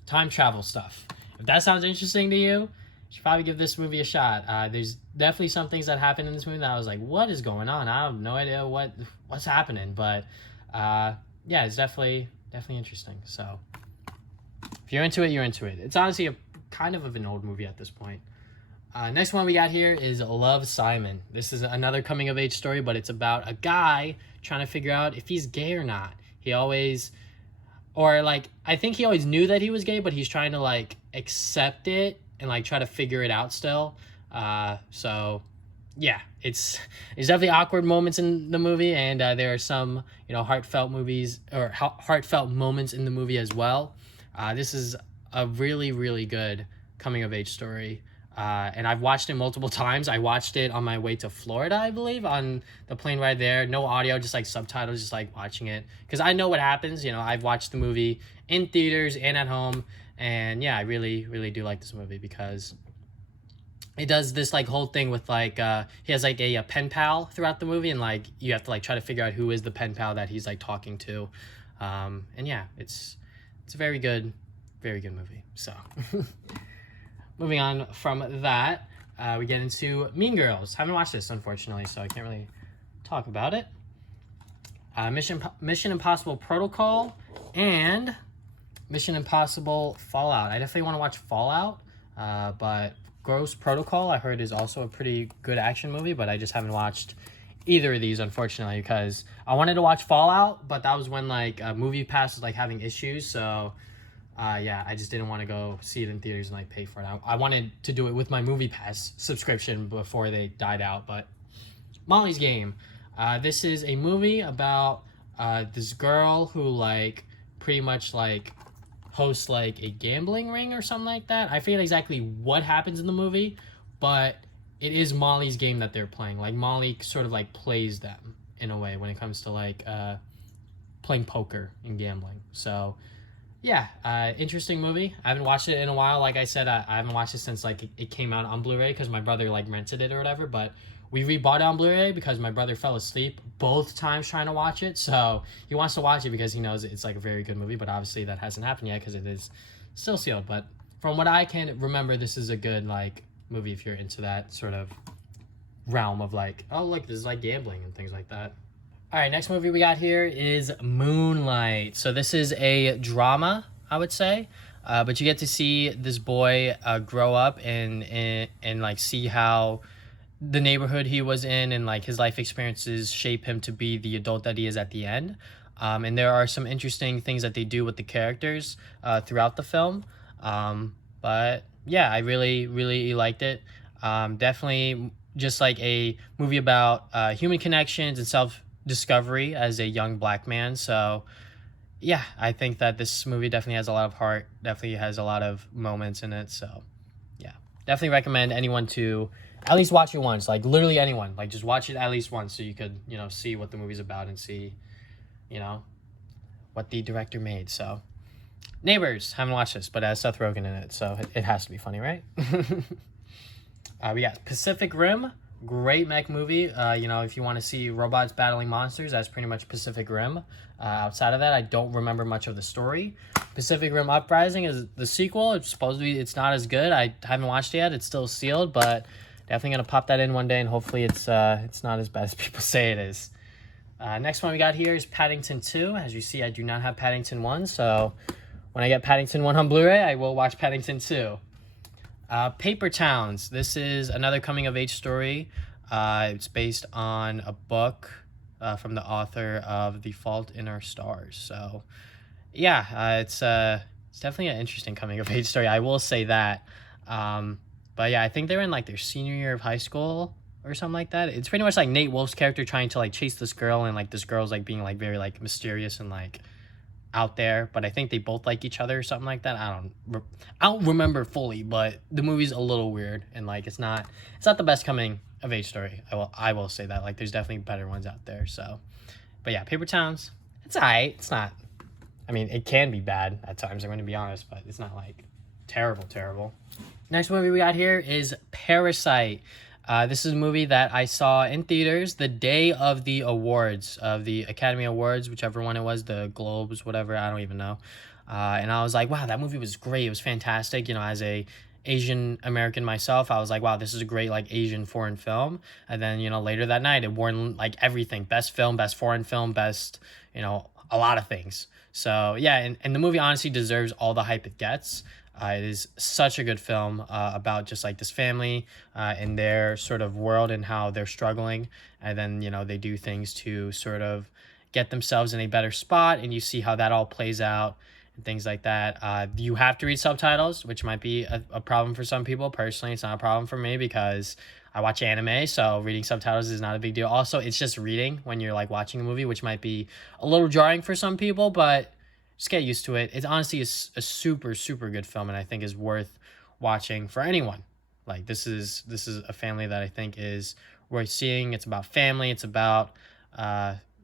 time travel stuff. If that sounds interesting to you, you should probably give this movie a shot. There's definitely some things that happen in this movie that I was like, what is going on? I have no idea what's happening. But yeah, it's definitely interesting. So if you're into it, you're into it. It's honestly a kind of an old movie at this point. Next one we got here is Love, Simon. This is another coming of age story, but it's about a guy trying to figure out if he's gay or not. I think he always knew that he was gay, but he's trying to accept it and try to figure it out still. So yeah, it's definitely awkward moments in the movie, and there are some heartfelt moments in the movie as well. This is a really, really good coming of age story. And I've watched it multiple times. I watched it on my way to Florida, I believe, on the plane ride there. No audio, just subtitles, just watching it. Because I know what happens. I've watched the movie in theaters and at home. And yeah, I really, really do like this movie because it does this whole thing with he has a pen pal throughout the movie. And you have to try to figure out who is the pen pal that he's talking to. And yeah, it's a very good movie. So... Moving on from that, we get into Mean Girls. Haven't watched this, unfortunately, so I can't really talk about it. Mission Impossible Protocol and Mission Impossible Fallout. I definitely want to watch Fallout, but Ghost Protocol I heard is also a pretty good action movie, but I just haven't watched either of these, unfortunately, because I wanted to watch Fallout, but that was when Movie Pass was having issues, so... yeah, I just didn't want to go see it in theaters and pay for it. I wanted to do it with my Movie Pass subscription before they died out. But Molly's Game. This is a movie about this girl who pretty much hosts a gambling ring or something like that. I forget exactly what happens in the movie, but it is Molly's Game that they're playing. Molly sort of plays them in a way when it comes to playing poker and gambling. So yeah, interesting movie. I haven't watched it in a while. Like I said, I haven't watched it since it came out on Blu-ray because my brother rented it or whatever. But we rebought it on Blu-ray because my brother fell asleep both times trying to watch it. So he wants to watch it because he knows it's a very good movie. But obviously that hasn't happened yet because it is still sealed. But from what I can remember, this is a good movie if you're into that sort of realm of oh look, this is gambling and things like that. All right, next movie we got here is Moonlight. So this is a drama, I would say, but you get to see this boy grow up and see how the neighborhood he was in and his life experiences shape him to be the adult that he is at the end. And there are some interesting things that they do with the characters throughout the film. But yeah, I really, really liked it. Definitely just a movie about human connections and self-discovery as a young black man. So yeah, I think that this movie definitely has a lot of heart, definitely has a lot of moments in it. So yeah, definitely recommend anyone to at least watch it once, literally anyone, just watch it at least once so you could see what the movie's about and see what the director made. So Neighbors, haven't watched this, but it has Seth Rogen in it, so it has to be funny, right? We got Pacific Rim. Great mech movie. If you want to see robots battling monsters, that's pretty much Pacific Rim. Outside of that, I don't remember much of the story. Pacific Rim Uprising is the sequel. It's not as good. I haven't watched it yet. It's still sealed, but definitely gonna pop that in one day, and hopefully it's not as bad as people say it is. Next one we got here is Paddington 2. As you see, I do not have Paddington 1, so when I get Paddington 1 on Blu-ray, I will watch Paddington 2. Paper Towns. This is another coming-of-age story It's based on a book from the author of The Fault in Our Stars. So yeah, it's definitely an interesting coming of age story. I will say that. Um, but yeah, I think they were in like their senior year of high school or something like that. It's pretty much like Nate Wolf's character trying to like chase this girl, and like this girl's like being like very like mysterious and like out there. But I think they both like each other or something like that. I don't remember fully, but the movie's a little weird, and like it's not the best coming of age story. I will say that. Like there's definitely better ones out there. So, but yeah, Paper Towns. It's alright. It's not. I mean, it can be bad at times, I'm going to be honest, but it's not like terrible, terrible. Next movie we got here is Parasite. This is a movie that I saw in theaters the day of the awards, of the Academy Awards, whichever one it was, the Globes, whatever, I don't even know. And I was like, wow, that movie was great. It was fantastic. You know, as a Asian American myself, I was like, wow, this is a great like Asian foreign film. And then, you know, later that night it won like everything: best film, best foreign film, best, you know, a lot of things. So yeah, and the movie honestly deserves all the hype it gets. It is such a good film about just like this family and their sort of world and how they're struggling. And then, you know, they do things to sort of get themselves in a better spot. And you see how that all plays out and things like that. You have to read subtitles, which might be a problem for some people. Personally, it's not a problem for me because I watch anime, so reading subtitles is not a big deal. Also, it's just reading when you're like watching a movie, which might be a little jarring for some people, but just get used to it. It's honestly a super, super good film, and I think is worth watching for anyone. Like this is a family that I think is worth seeing. It's about family. It's about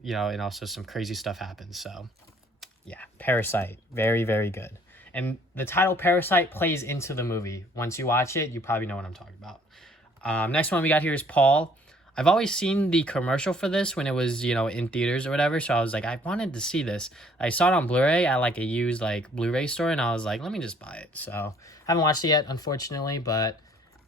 you know, and also some crazy stuff happens. So yeah, Parasite, very, very good. And the title Parasite plays into the movie. Once you watch it, you probably know what I'm talking about. Next one we got here is Paul. I've always seen the commercial for this when it was, you know, in theaters or whatever. So I was like, I wanted to see this. I saw it on Blu-ray at like a used like Blu-ray store, and I was like, let me just buy it. So I haven't watched it yet, unfortunately, but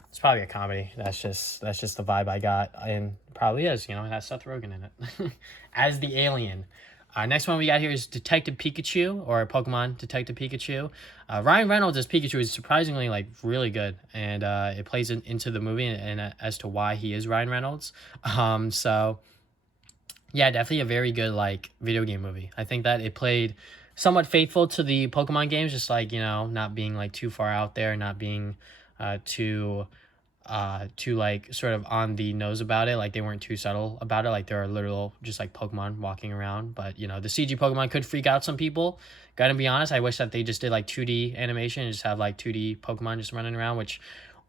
it's probably a comedy. That's just the vibe I got, and probably is. You know, it has Seth Rogen in it as the alien. Next one we got here is Detective Pikachu, or Pokemon Detective Pikachu. Ryan Reynolds as Pikachu is surprisingly like really good, and it plays into the movie and as to why he is Ryan Reynolds. So yeah, definitely a very good like video game movie. I think that it played somewhat faithful to the Pokemon games, just like, you know, not being like too far out there, not being too like sort of on the nose about it. Like they weren't too subtle about it. Like there are literal just like Pokemon walking around, but you know, the CG Pokemon could freak out some people. Gotta be honest, I wish that they just did like 2D animation and just have like 2D Pokemon just running around, which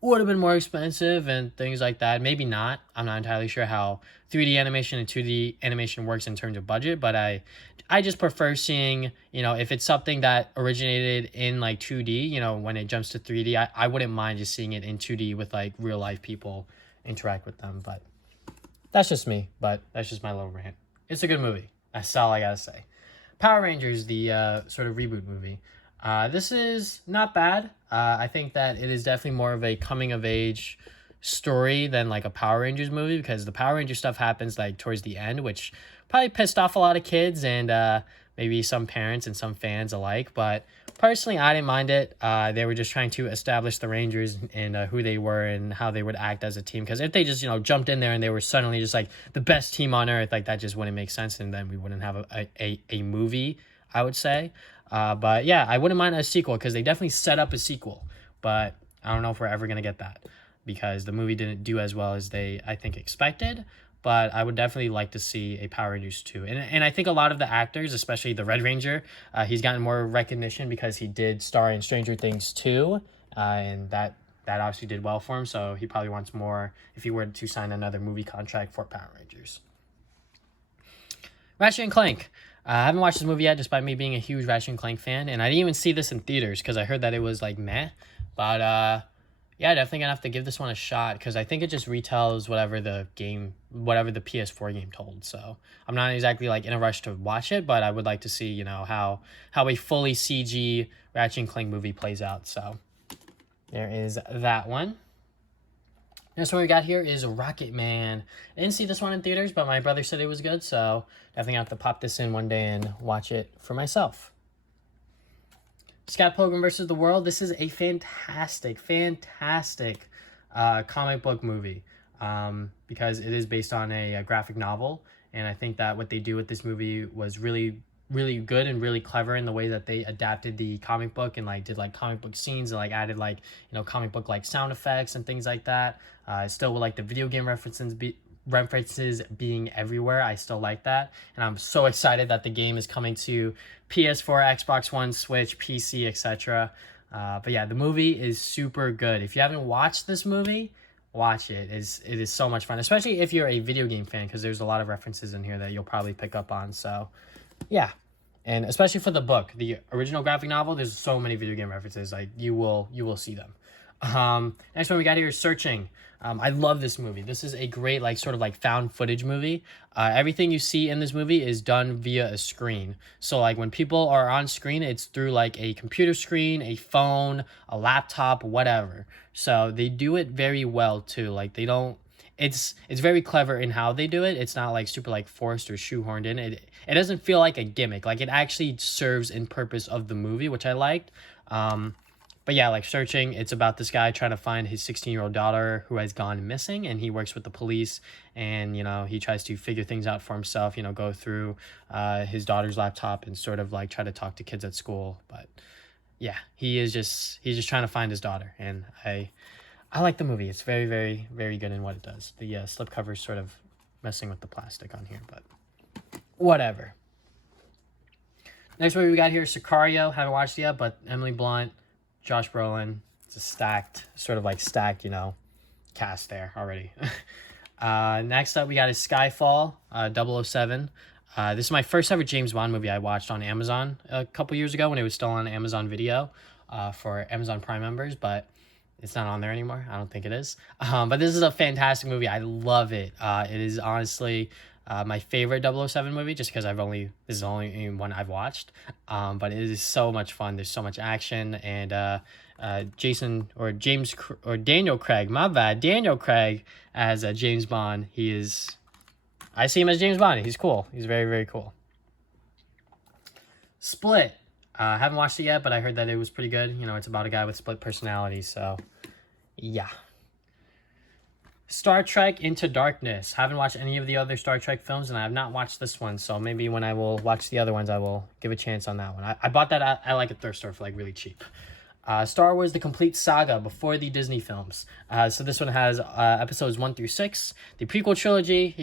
would have been more expensive and things like that. Maybe not. I'm not entirely sure how 3D animation and 2D animation works in terms of budget, but I just prefer seeing, you know, if it's something that originated in like 2D, you know, when it jumps to 3D, I wouldn't mind just seeing it in 2D with like real life people interact with them. But that's just me, but that's just my little rant. It's a good movie. That's all I gotta say. Power Rangers, the sort of reboot movie. This is not bad. I think that it is definitely more of a coming of age story than like a Power Rangers movie, because the Power Ranger stuff happens like towards the end, which probably pissed off a lot of kids and maybe some parents and some fans alike. But personally, I didn't mind it. They were just trying to establish the Rangers and who they were and how they would act as a team. Because if they just, you know, jumped in there and they were suddenly just like the best team on earth, like that just wouldn't make sense, and then we wouldn't have a movie, I would say. But yeah, I wouldn't mind a sequel because they definitely set up a sequel. But I don't know if we're ever going to get that because the movie didn't do as well as they, I think, expected. But I would definitely like to see a Power Rangers 2. And I think a lot of the actors, especially the Red Ranger, he's gotten more recognition because he did star in Stranger Things 2. And that obviously did well for him. So he probably wants more if he were to sign another movie contract for Power Rangers. Ratchet and Clank. I haven't watched this movie yet, despite me being a huge Ratchet and Clank fan. And I didn't even see this in theaters because I heard that it was like meh. But yeah, definitely gonna have to give this one a shot because I think it just retells whatever the PS4 game told. So I'm not exactly like in a rush to watch it, but I would like to see, you know, how a fully CG Ratchet and Clank movie plays out. So there is that one. Next one we got here is Rocket Man. I didn't see this one in theaters, but my brother said it was good, so definitely have to pop this in one day and watch it for myself. Scott Pilgrim vs. the World. This is a fantastic comic book movie. because it is based on a graphic novel. And I think that what they do with this movie was really, really good and really clever in the way that they adapted the comic book and like did like comic book scenes and like added like, comic book like sound effects and things like that. Still with like the video game references being everywhere. I still like that, and I'm so excited that the game is coming to PS4, Xbox One, Switch, PC, etc. But yeah, the movie is super good. If you haven't watched this movie, watch it. It is so much fun, especially if you're a video game fan, because there's a lot of references in here that you'll probably pick up on. So yeah, and especially for the book, the original graphic novel, there's so many video game references. Like you will see them. Next one we got here is Searching. I love this movie. This is a great like sort of like found footage movie. Everything you see in this movie is done via a screen. So like when people are on screen, it's through like a computer screen, a phone, a laptop, whatever. So they do it very well too. Like they don't. It's very clever in how they do it. It's not like super like forced or shoehorned in. It doesn't feel like a gimmick. Like it actually serves in purpose of the movie, which I liked. But yeah, like Searching, it's about this guy trying to find his 16-year-old daughter who has gone missing, and he works with the police, and, he tries to figure things out for himself, go through his daughter's laptop and sort of like try to talk to kids at school. But yeah, he's just trying to find his daughter, and I like the movie. It's very, very, very good in what it does. The slipcover is sort of messing with the plastic on here, but whatever. Next movie we got here is Sicario. Haven't watched it yet, but Emily Blunt, Josh Brolin. It's a stacked cast there already. Next up, we got is Skyfall, 007. This is my first ever James Bond movie I watched on Amazon a couple years ago when it was still on Amazon Video for Amazon Prime members, but it's not on there anymore. I don't think it is. But this is a fantastic movie. I love it. It is honestly my favorite 007 movie, just because this is the only one I've watched. But it is so much fun. There's so much action, and Daniel Craig, my bad, Daniel Craig as James Bond. I see him as James Bond. He's cool. He's very, very cool. Split. Haven't watched it yet, but I heard that it was pretty good. It's about a guy with split personality, so yeah. Star Trek Into Darkness. Haven't watched any of the other Star Trek films, and I have not watched this one, so maybe when I will watch the other ones, I will give a chance on that one. I bought that at like a thrift store for like really cheap. Star Wars The Complete Saga before the Disney films. So this one has episodes 1 through 6. The prequel trilogy,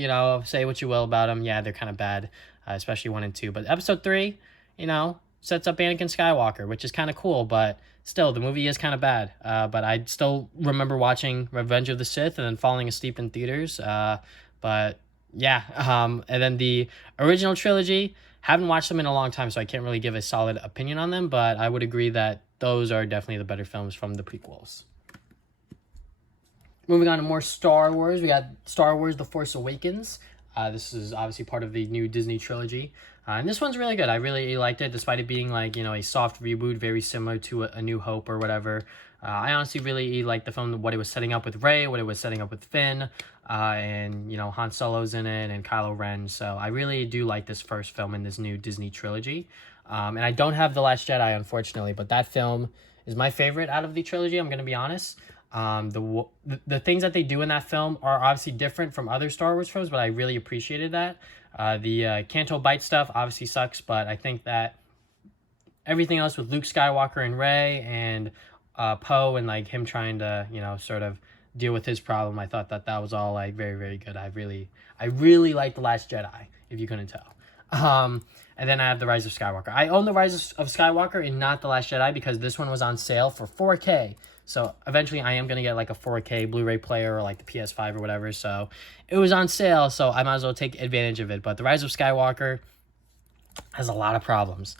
say what you will about them. Yeah, they're kind of bad, especially 1 and 2. But episode 3, sets up Anakin Skywalker, which is kind of cool, but still, the movie is kind of bad. But I still remember watching Revenge of the Sith and then falling asleep in theaters. But yeah, and then the original trilogy, haven't watched them in a long time, so I can't really give a solid opinion on them, but I would agree that those are definitely the better films from the prequels. Moving on to more Star Wars, we got Star Wars The Force Awakens. This is obviously part of the new Disney trilogy. And this one's really good. I really liked it, despite it being like, a soft reboot, very similar to A New Hope or whatever. I honestly really liked the film, what it was setting up with Rey, what it was setting up with Finn, and, Han Solo's in it, and Kylo Ren. So I really do like this first film in this new Disney trilogy. And I don't have The Last Jedi, unfortunately, but that film is my favorite out of the trilogy, I'm going to be honest. The things that they do in that film are obviously different from other Star Wars films, but I really appreciated that. The Canto Bight stuff obviously sucks, but I think that everything else with Luke Skywalker and Rey and Poe and like him trying to sort of deal with his problem, I thought that was all like very, very good. I really like The Last Jedi, if you couldn't tell. And then I have The Rise of Skywalker. I own The Rise of Skywalker and not The Last Jedi because this one was on sale for 4K. So eventually I am going to get like a 4K Blu-ray player or like the PS5 or whatever. So it was on sale, so I might as well take advantage of it. But The Rise of Skywalker has a lot of problems.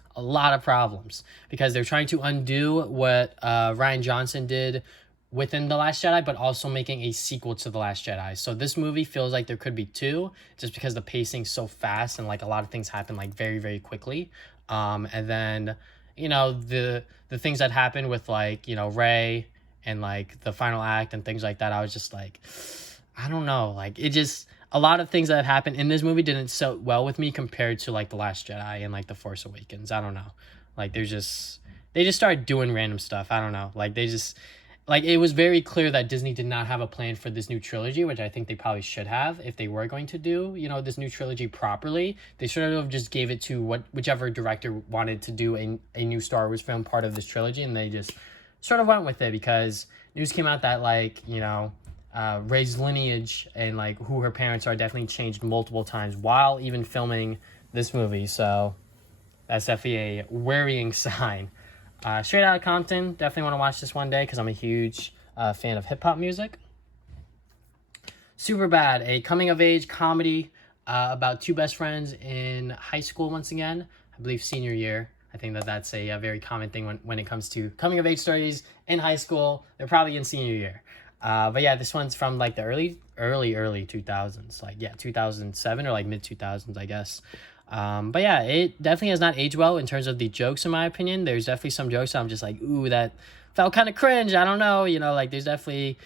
Because they're trying to undo what Rian Johnson did within The Last Jedi, but also making a sequel to The Last Jedi. So this movie feels like there could be 2, just because the pacing's so fast and like a lot of things happen like very, very quickly. And then, the things that happen with like, Rey and like the final act and things like that, I was just like, I don't know. Like a lot of things that happened in this movie didn't sit well with me compared to like The Last Jedi and like The Force Awakens. I don't know. Like they just started doing random stuff. I don't know. Like like it was very clear that Disney did not have a plan for this new trilogy, which I think they probably should have if they were going to do, this new trilogy properly. They should have just gave it to whichever director wanted to do a new Star Wars film part of this trilogy, and they just sort of went with it because news came out that Rey's lineage and like who her parents are definitely changed multiple times while even filming this movie. So that's definitely a worrying sign. Straight Outta Compton, definitely want to watch this one day because I'm a huge fan of hip-hop music. Superbad, a coming-of-age comedy about two best friends in high school once again. I believe senior year. I think that's a very common thing when it comes to coming-of-age stories in high school. They're probably in senior year. But yeah, this one's from like the early 2000s. 2007 or like mid-2000s, I guess. But yeah, it definitely has not aged well in terms of the jokes, in my opinion. There's definitely some jokes that I'm just like, ooh, that felt kind of cringe. I don't know. There's definitely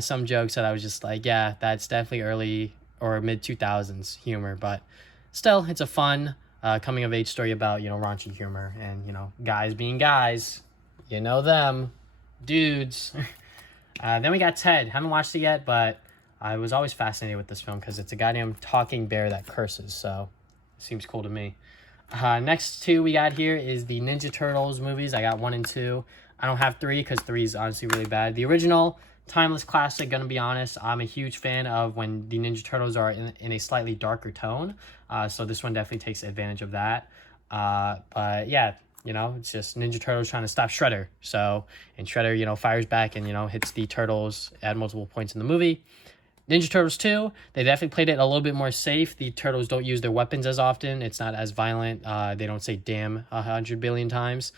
some jokes that I was just like, yeah, that's definitely early or mid 2000s humor. But still, it's a fun coming of age story about, raunchy humor and, guys being guys. You know them. Dudes. Then we got Ted. Haven't watched it yet, but I was always fascinated with this film because it's a goddamn talking bear that curses. So seems cool to me. Next two we got here is the Ninja Turtles movies. I got 1 and 2. I don't have 3 because 3 is honestly really bad. The original, timeless classic, gonna be honest. I'm a huge fan of when the Ninja Turtles are in a slightly darker tone. So this one definitely takes advantage of that. But yeah, it's just Ninja Turtles trying to stop Shredder. And Shredder, fires back and, hits the Turtles at multiple points in the movie. Ninja Turtles 2, they definitely played it a little bit more safe. The Turtles don't use their weapons as often. It's not as violent. They don't say damn 100 billion times.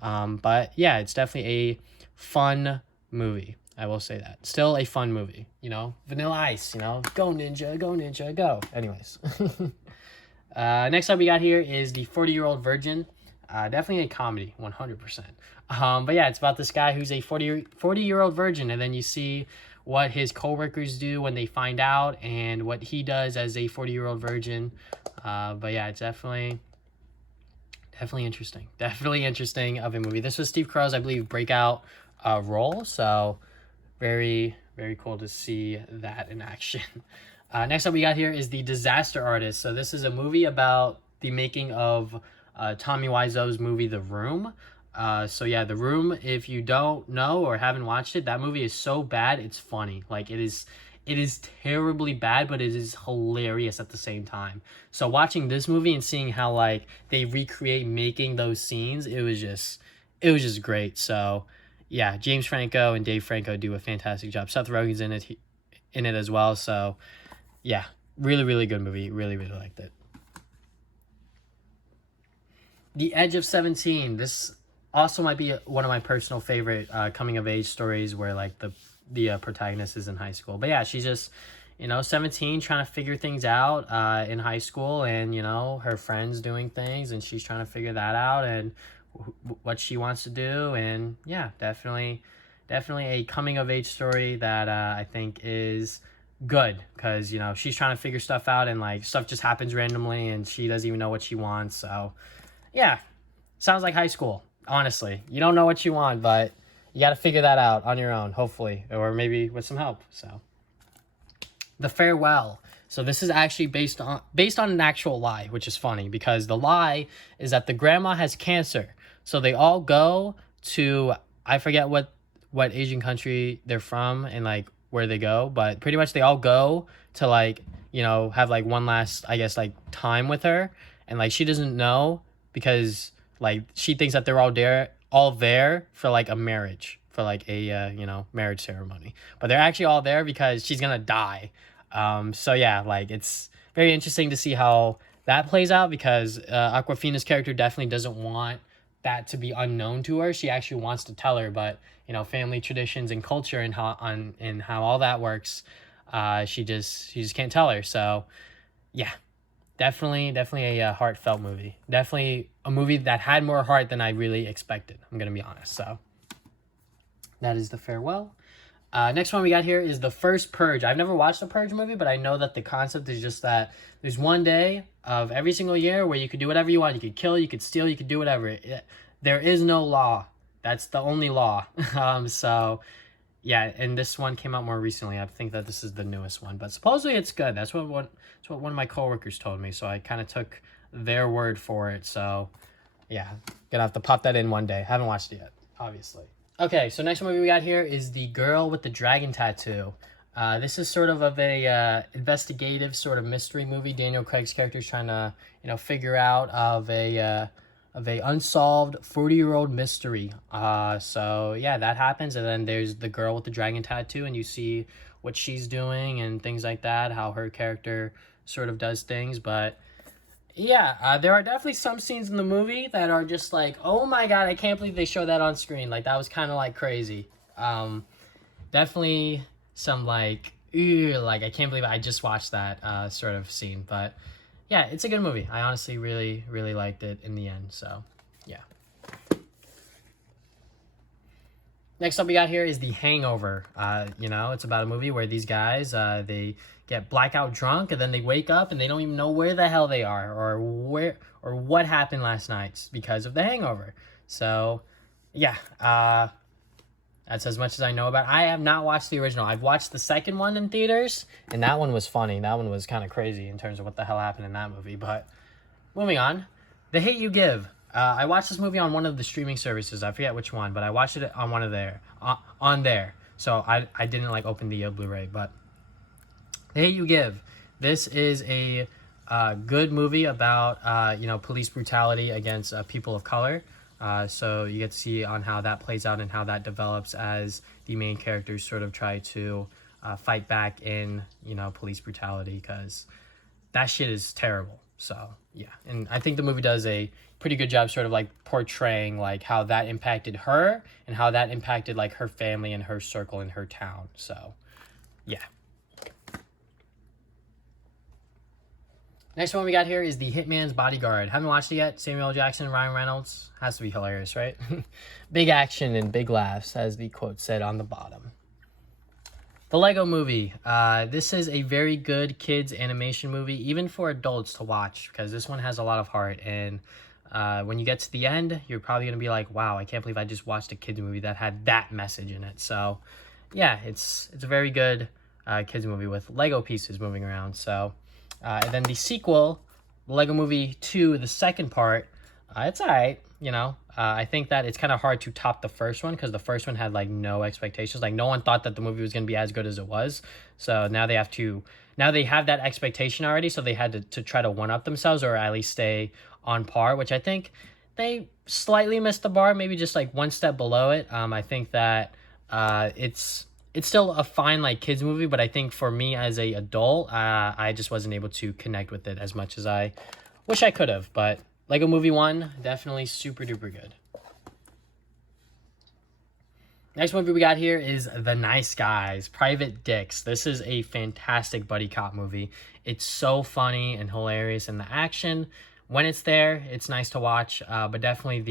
But yeah, it's definitely a fun movie. I will say that. Still a fun movie. Vanilla Ice, go ninja, go. Anyways. Next up we got here is the 40-Year-Old Virgin. Definitely a comedy, 100%. But yeah, it's about this guy who's a 40-year-old virgin, and then you see what his coworkers do when they find out and what he does as a 40-year-old virgin. But yeah, it's definitely interesting. Definitely interesting of a movie. This was Steve Carell's, I believe, breakout role. So very, very cool to see that in action. Next up we got here is The Disaster Artist. So this is a movie about the making of Tommy Wiseau's movie The Room. So yeah, The Room, if you don't know or haven't watched it, that movie is so bad it's funny. Like it is terribly bad, but it is hilarious at the same time. So watching this movie and seeing how like they recreate making those scenes, it was just great. So yeah, James Franco and Dave Franco do a fantastic job. Seth Rogen's in it as well. So yeah, really, really good movie. Really, really liked it. The Edge of 17. This also might be one of my personal favorite coming of age stories where like the protagonist is in high school. But yeah, she's just 17, trying to figure things out in high school, and her friends doing things, and she's trying to figure that out and what she wants to do. And yeah, definitely a coming of age story that I think is good because she's trying to figure stuff out, and like stuff just happens randomly and she doesn't even know what she wants. So yeah, sounds like high school. Honestly, you don't know what you want, but you got to figure that out on your own, hopefully, or maybe with some help. So The Farewell. So this is actually based on an actual lie, which is funny because the lie is that the grandma has cancer. So they all go to, I forget what Asian country they're from and like where they go, but pretty much they all go to like, have like one last, I guess, like time with her, and like she doesn't know because like she thinks that they're all there for like a marriage, for like a marriage ceremony, but they're actually all there because she's gonna die. So yeah, like it's very interesting to see how that plays out because Awkwafina's character definitely doesn't want that to be unknown to her. She actually wants to tell her, but family traditions and culture and how all that works, she just can't tell her. So yeah, definitely a heartfelt movie. Definitely a movie that had more heart than I really expected, I'm gonna be honest. So that is The Farewell. Next one we got here is The First Purge. I've never watched a Purge movie, but I know that the concept is just that there's one day of every single year where you could do whatever you want. You could kill, you could steal, you could do whatever. There is no law. That's the only law. So yeah, and this one came out more recently. I think that this is the newest one, but supposedly it's good. That's what one of my coworkers told me. So I kind of took their word for it. So yeah, gonna have to pop that in one day. Haven't watched it yet, obviously. Okay, so next movie we got here is The Girl with the Dragon Tattoo. This is sort of a investigative sort of mystery movie. Daniel Craig's character is trying to figure out of a unsolved 40-year-old mystery. So yeah, that happens, and then there's the girl with the dragon tattoo, and you see what she's doing and things like that, how her character sort of does things. But yeah, there are definitely some scenes in the movie that are just like, oh my god, I can't believe they show that on screen. Like, that was kind of like crazy. Definitely some like, ew, like I can't believe I just watched that sort of scene. But yeah, it's a good movie. I honestly really, really liked it in the end. So yeah. Next up we got here is The Hangover. It's about a movie where these guys, they get blackout drunk and then they wake up and they don't even know where the hell they are or what happened last night because of the hangover. So yeah, that's as much as I know about it. I have not watched the original. I've watched the second one in theaters, and that one was funny. That one was kind of crazy in terms of what the hell happened in that movie. But moving on, The Hate U Give. I watched this movie on one of the streaming services. I forget which one, but I watched it on one of on there. So I didn't like open the Blu-ray. But The Hate U Give. This is a good movie about police brutality against people of color. So you get to see on how that plays out and how that develops as the main characters sort of try to fight back in, police brutality, because that shit is terrible. So yeah, and I think the movie does a pretty good job sort of like portraying like how that impacted her and how that impacted like her family and her circle in her town. So yeah. Next one we got here is The Hitman's Bodyguard. Haven't watched it yet. Samuel L. Jackson, Ryan Reynolds. Has to be hilarious, right? Big action and big laughs, as the quote said on the bottom. The Lego Movie. This is a very good kids animation movie, even for adults to watch, because this one has a lot of heart. And when you get to the end, you're probably going to be like, wow, I can't believe I just watched a kids movie that had that message in it. So yeah, it's a very good kids movie with Lego pieces moving around. So and then the sequel, Lego Movie 2, the second part, it's all right, I think that it's kind of hard to top the first one because the first one had, like, no expectations. Like, no one thought that the movie was going to be as good as it was. So now they have that expectation already, so they had to try to one-up themselves or at least stay on par, which I think they slightly missed the bar, maybe just, like, one step below it. I think that it's still a fine like kids movie, but I think for me as a adult, I just wasn't able to connect with it as much as I wish I could have. But Lego Movie 1, definitely super duper good. Next movie we got here is The Nice Guys, Private Dicks. This is a fantastic buddy cop movie. It's so funny and hilarious, and the action, when it's there, it's nice to watch. But definitely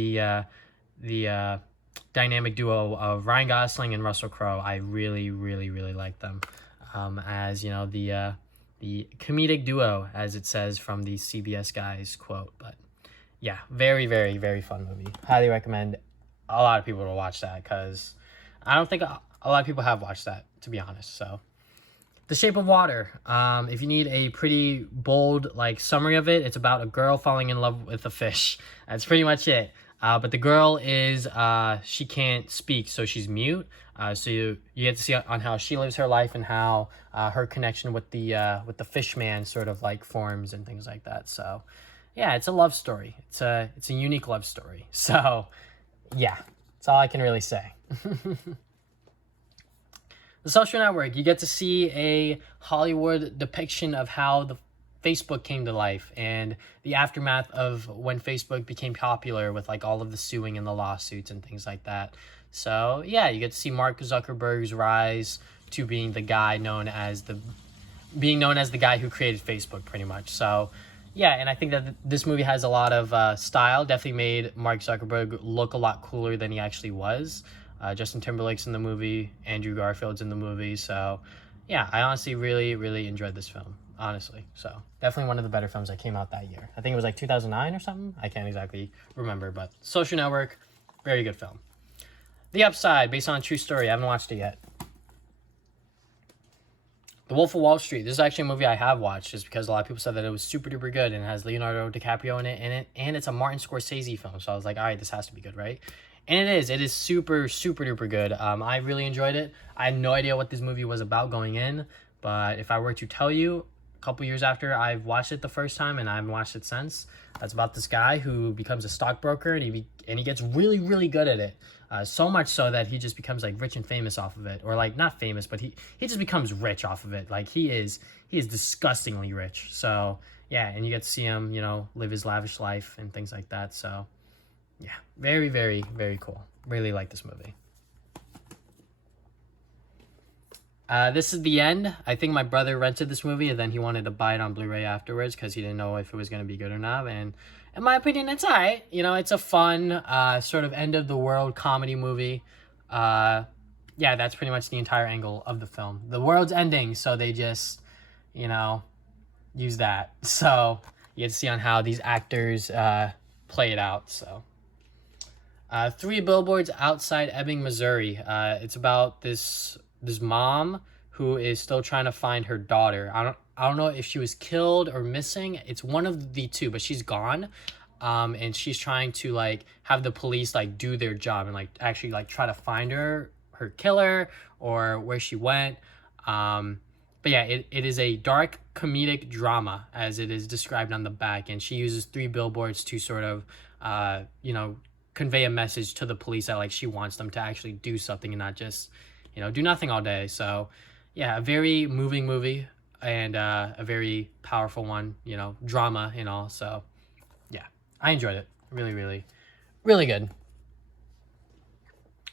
the dynamic duo of Ryan Gosling and Russell Crowe, I really, really, really like them as the comedic duo, as it says from the CBS Guys quote. But yeah, very, very, very fun movie. Highly recommend a lot of people to watch that, because I don't think a lot of people have watched that, to be honest. So The Shape of Water. If you need a pretty bold like summary of it, it's about a girl falling in love with a fish. That's pretty much it. But the girl is, she can't speak, so she's mute. So you get to see on how she lives her life and how her connection with the fish man sort of like forms and things like that. So yeah, it's a love story. It's a unique love story. So yeah, that's all I can really say. The Social Network, you get to see a Hollywood depiction of how the Facebook came to life and the aftermath of when Facebook became popular with like all of the suing and the lawsuits and things like that. So yeah, you get to see Mark Zuckerberg's rise to being the guy known as the guy who created Facebook, pretty much. So yeah, and I think that this movie has a lot of style. Definitely made Mark Zuckerberg look a lot cooler than he actually was. Justin Timberlake's in the movie, Andrew Garfield's in the movie. So yeah, I honestly really, really enjoyed this film. Honestly, so definitely one of the better films that came out that year. I think it was like 2009 or something. I can't exactly remember, but Social Network, very good film. The Upside, based on a true story. I haven't watched it yet. The Wolf of Wall Street. This is actually a movie I have watched just because a lot of people said that it was super duper good and has Leonardo DiCaprio in it, and it's a Martin Scorsese film. So I was like, all right, this has to be good, right? And it is. It is super, super duper good. I really enjoyed it. I had no idea what this movie was about going in, but if I were to tell you, a couple years after I've watched it the first time, and I haven't watched it since, that's about this guy who becomes a stockbroker, and he gets really, really good at it. So much so that he just becomes like rich and famous off of it, or like not famous, but he just becomes rich off of it. Like he is disgustingly rich. So yeah, and you get to see him, live his lavish life and things like that. So yeah, very, very, very cool. Really like this movie. This is the end. I think my brother rented this movie and then he wanted to buy it on Blu-ray afterwards because he didn't know if it was going to be good or not. And in my opinion, it's alright. It's a fun, sort of end of the world comedy movie. Yeah, that's pretty much the entire angle of the film. The world's ending, so they just, use that. So you get to see on how these actors play it out. So 3 Billboards Outside Ebbing, Missouri. It's about this mom who is still trying to find her daughter. I don't know if she was killed or missing. It's one of the two, but she's gone. And she's trying to like have the police like do their job and like actually like try to find her killer or where she went. But yeah, it is a dark comedic drama as it is described on the back, and she uses 3 billboards to sort of convey a message to the police that like she wants them to actually do something and not just do nothing all day. So yeah, a very moving movie and a very powerful one, drama and all. So yeah, I enjoyed it. Really, really, really good.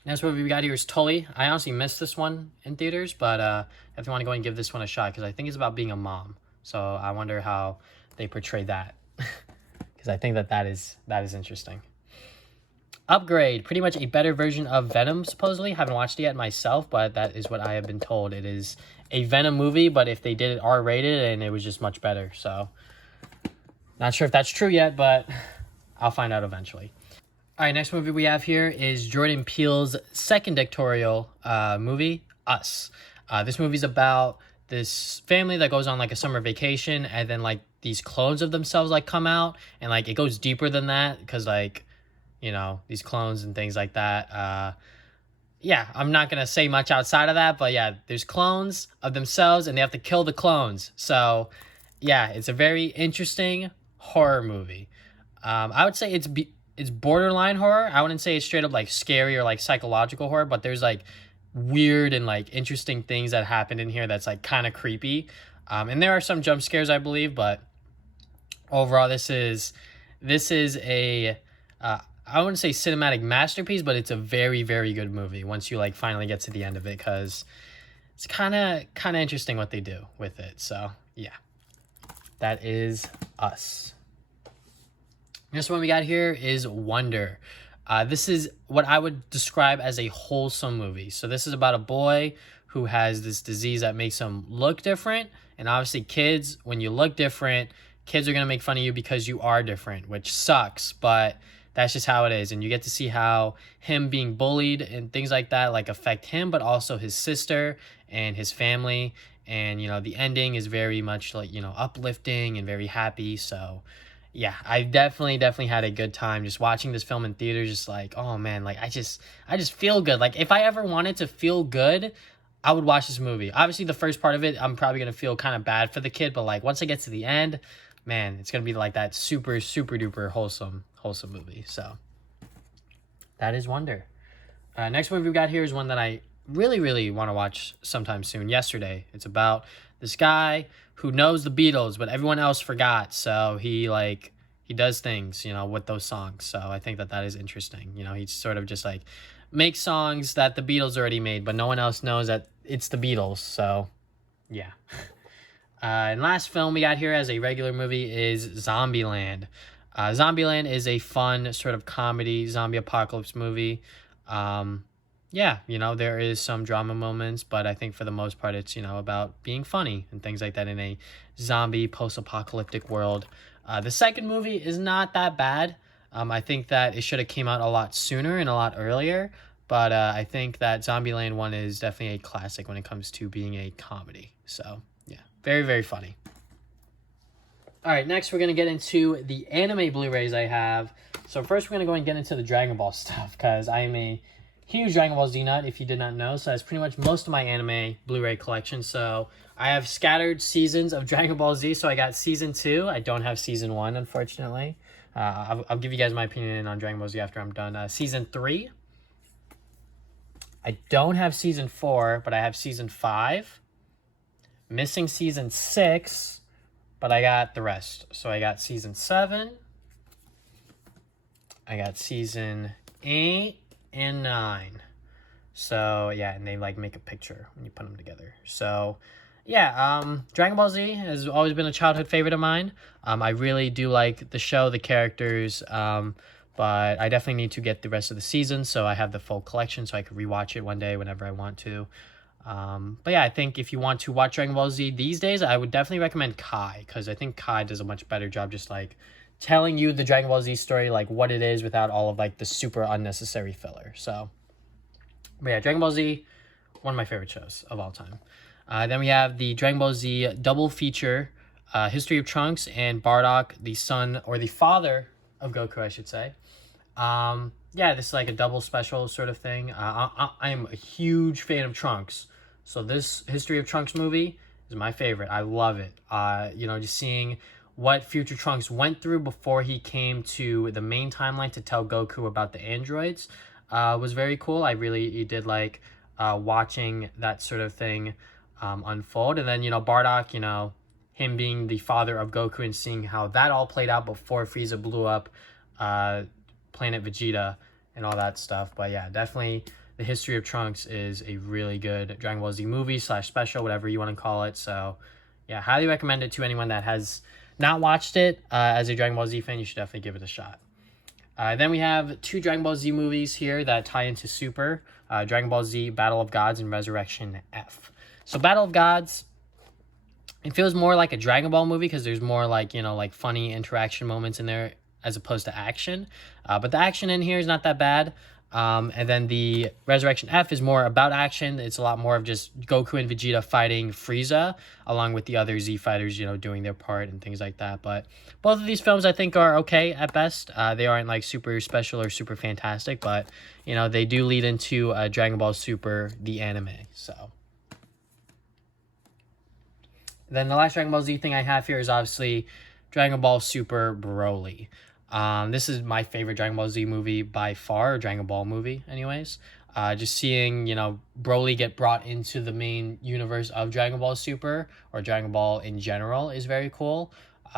Next movie we got here is Tully. I honestly missed this one in theaters, but if you want to go and give this one a shot, because I think it's about being a mom. So I wonder how they portray that, because I think that is interesting. Upgrade, pretty much a better version of Venom, supposedly. Haven't watched it yet myself, but that is what I have been told. It is a Venom movie, but if they did it R-rated, and it was just much better. So, not sure if that's true yet, but I'll find out eventually. All right, next movie we have here is Jordan Peele's second directorial movie, Us. This movie's about this family that goes on like a summer vacation, and then like these clones of themselves like come out, and like it goes deeper than that because like these clones and things like that. Yeah, I'm not going to say much outside of that, but yeah, there's clones of themselves and they have to kill the clones. So yeah, it's a very interesting horror movie. I would say it's borderline horror. I wouldn't say it's straight up like scary or like psychological horror, but there's like weird and like interesting things that happened in here that's like kind of creepy. And there are some jump scares, I believe, but overall this is a I wouldn't say cinematic masterpiece, but it's a very, very good movie once you like finally get to the end of it, because it's kind of interesting what they do with it. So yeah, that is Us. Next one we got here is Wonder. This is what I would describe as a wholesome movie. So this is about a boy who has this disease that makes him look different. And obviously kids, when you look different, kids are going to make fun of you because you are different, which sucks, but that's just how it is. And you get to see how him being bullied and things like that like affect him, but also his sister and his family. And, the ending is very much like, uplifting and very happy. So yeah, I definitely had a good time just watching this film in theaters. Just like, oh man, like I just feel good. Like if I ever wanted to feel good, I would watch this movie. Obviously the first part of it, I'm probably going to feel kind of bad for the kid, but like once I get to the end, man, it's going to be like that super, super duper wholesome movie. So that is Wonder. Next movie we got here is one that I really, really want to watch sometime soon. Yesterday. It's about this guy who knows the Beatles, but everyone else forgot. So he does things, with those songs. So I think that is interesting. He sort of just like makes songs that the Beatles already made, but no one else knows that it's the Beatles. So yeah. And last film we got here as a regular movie is Zombieland. Zombieland is a fun sort of comedy zombie apocalypse movie. Yeah, there is some drama moments, but I think for the most part it's, about being funny and things like that in a zombie post-apocalyptic world. The second movie is not that bad. I think that it should have came out a lot sooner and a lot earlier, but I think that Zombieland 1 is definitely a classic when it comes to being a comedy. So, yeah, very, very funny. All right, next we're going to get into the anime Blu-rays I have. So first we're going to go and get into the Dragon Ball stuff, because I am a huge Dragon Ball Z nut, if you did not know. So that's pretty much most of my anime Blu-ray collection. So I have scattered seasons of Dragon Ball Z. So I got season 2. I don't have season 1, unfortunately. I'll give you guys my opinion on Dragon Ball Z after I'm done. Season 3. I don't have season 4, but I have season 5. Missing season 6. But I got the rest. So I got season 7. I got season 8 and 9. So, yeah, and they, like, make a picture when you put them together. So, yeah, Dragon Ball Z has always been a childhood favorite of mine. I really do like the show, the characters, but I definitely need to get the rest of the season, so I have the full collection so I can rewatch it one day whenever I want to. But yeah, I think if you want to watch Dragon Ball Z these days, I would definitely recommend Kai, because I think Kai does a much better job just like telling you the Dragon Ball Z story, like what it is, without all of like the super unnecessary filler. So, but yeah, Dragon Ball Z, one of my favorite shows of all time. Then we have the Dragon Ball Z double feature, History of Trunks and Bardock, the son or the father of Goku, I should say. Yeah, this is like a double special sort of thing. I am a huge fan of Trunks. So this History of Trunks movie is my favorite. I love it. You know, just seeing what future Trunks went through before he came to the main timeline to tell Goku about the androids was very cool. I really did like watching that sort of thing unfold. And then, you know, Bardock, you know, him being the father of Goku and seeing how that all played out before Frieza blew up Planet Vegeta and all that stuff. But yeah, definitely the History of Trunks is a really good Dragon Ball Z movie / special, whatever you want to call it. So yeah, highly recommend it to anyone that has not watched it. As a Dragon Ball Z fan, you should definitely give it a shot. Then we have 2 Dragon Ball Z movies here that tie into Super. Dragon Ball Z Battle of Gods and Resurrection F. So Battle of Gods, it feels more like a Dragon Ball movie because there's more like, you know, like funny interaction moments in there as opposed to action. But the action in here is not that bad. And then the Resurrection F is more about action. It's a lot more of just Goku and Vegeta fighting Frieza, along with the other Z fighters, you know, doing their part and things like that. But both of these films, I think, are okay at best. They aren't like super special or super fantastic, but, you know, they do lead into Dragon Ball Super, the anime. So then the last Dragon Ball Z thing I have here is obviously Dragon Ball Super Broly. This is my favorite Dragon Ball Z movie by far, or Dragon Ball movie anyways. Just seeing, you know, Broly get brought into the main universe of Dragon Ball Super, or Dragon Ball in general, is very cool.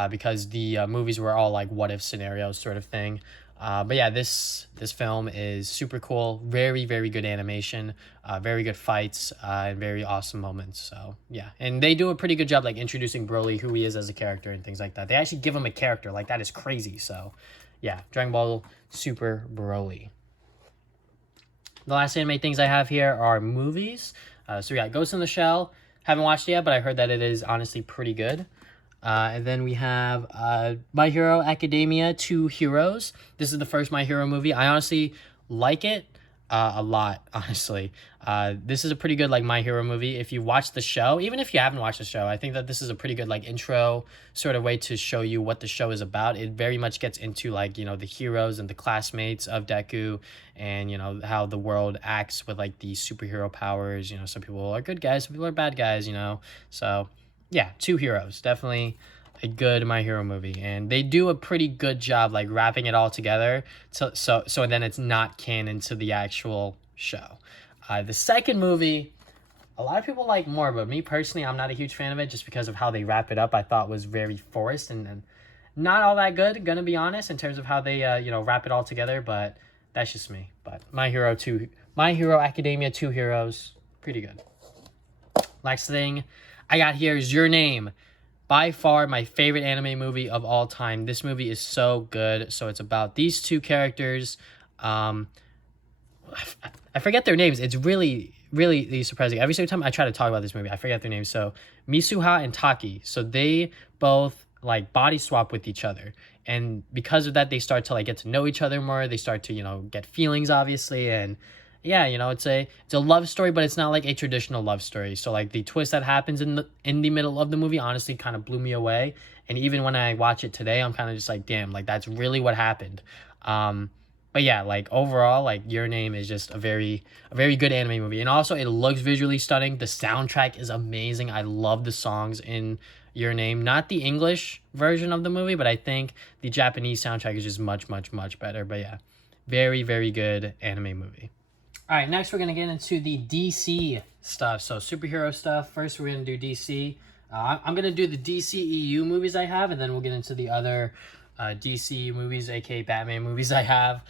Because the movies were all like what if scenarios sort of thing. But yeah, this film is super cool. Very, very good animation. Very good fights. And very awesome moments. So yeah, and they do a pretty good job like introducing Broly, who he is as a character and things like that. They actually give him a character. Like, that is crazy. So yeah, Dragon Ball Super Broly. The last anime things I have here are movies. So we got Ghost in the Shell. Haven't watched it yet, but I heard that it is honestly pretty good. And then we have My Hero Academia 2 Heroes. This is the first My Hero movie. I honestly like it a lot, honestly. This is a pretty good like My Hero movie. If you watch the show, even if you haven't watched the show, I think that this is a pretty good like intro sort of way to show you what the show is about. It very much gets into like, you know, the heroes and the classmates of Deku, and, you know, how the world acts with like the superhero powers. You know, some people are good guys, some people are bad guys, you know. So yeah, 2 Heroes, definitely a good My Hero movie, and they do a pretty good job like wrapping it all together, so then it's not canon to the actual show. The second movie, a lot of people like more, but me personally, I'm not a huge fan of it just because of how they wrap it up. I thought was very forced and not all that good, gonna be honest, in terms of how they you know, wrap it all together. But that's just me. But My Hero Academia 2 Heroes, pretty good. Next thing I got here is Your Name. By far my favorite anime movie of all time. This movie is so good. So it's about these 2 characters. I forget their names. It's really, really surprising. Every single time I try to talk about this movie, I forget their names. So Misuha and Taki. So they both like body swap with each other. And because of that, they start to like get to know each other more. They start to, you know, get feelings, obviously. And yeah, it's a love story, but it's not like a traditional love story. So like the twist that happens in the middle of the movie honestly kind of blew me away. And even when I watch it today, I'm kind of just like, damn, like that's really what happened. Um, but yeah, like overall, like Your Name is just a very good anime movie, and also it looks visually stunning. The soundtrack is amazing. I love the songs in Your Name, not the English version of the movie, but I think the Japanese soundtrack is just much, much, much better. But yeah, very, very good anime movie. All right, next we're going to get into the DC stuff. So, superhero stuff. First, we're going to do DC. I'm going to do the DCEU movies I have, and then we'll get into the other DC movies, aka Batman movies I have.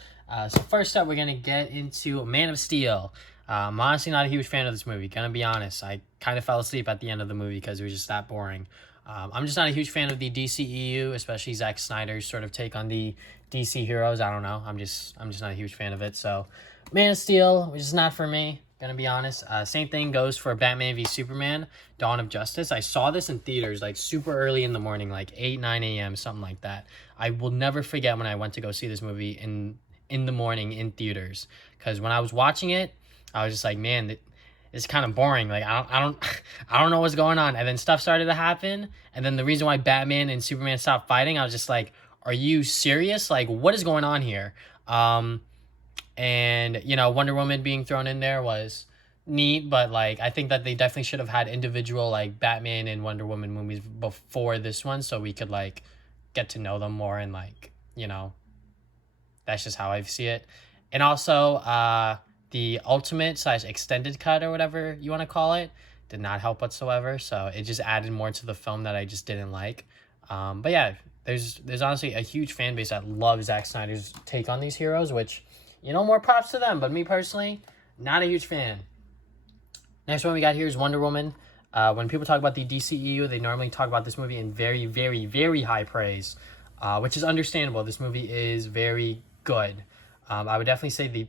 So, first up, we're going to get into Man of Steel. I'm honestly not a huge fan of this movie, gonna be honest. I kind of fell asleep at the end of the movie because it was just that boring. I'm just not a huge fan of the DCEU, especially Zack Snyder's sort of take on the DC heroes. I don't know. I'm just not a huge fan of it. So, Man of Steel, which is not for me, gonna be honest. Same thing goes for Batman v Superman: Dawn of Justice. I saw this in theaters like super early in the morning, like 8-9 a.m., something like that. I will never forget when I went to go see this movie in the morning in theaters, because when I was watching it, I was just like, man, it's kind of boring. Like I don't know what's going on. And then stuff started to happen, and then the reason why Batman and Superman stopped fighting, I was just like, are you serious? Like, what is going on here? And Wonder Woman being thrown in there was neat, but like I think that they definitely should have had individual like Batman and Wonder Woman movies before this one, so we could like get to know them more, and like that's just how I see it. And also the ultimate slash extended cut or whatever you want to call it did not help whatsoever, so it just added more to the film that I just didn't like. But yeah, there's honestly a huge fan base that loves Zack Snyder's take on these heroes, which more props to them, but me personally, not a huge fan. Next one we got here is Wonder Woman. When people talk about the DCEU, they normally talk about this movie in very, very, very high praise, which is understandable. This movie is very good. I would definitely say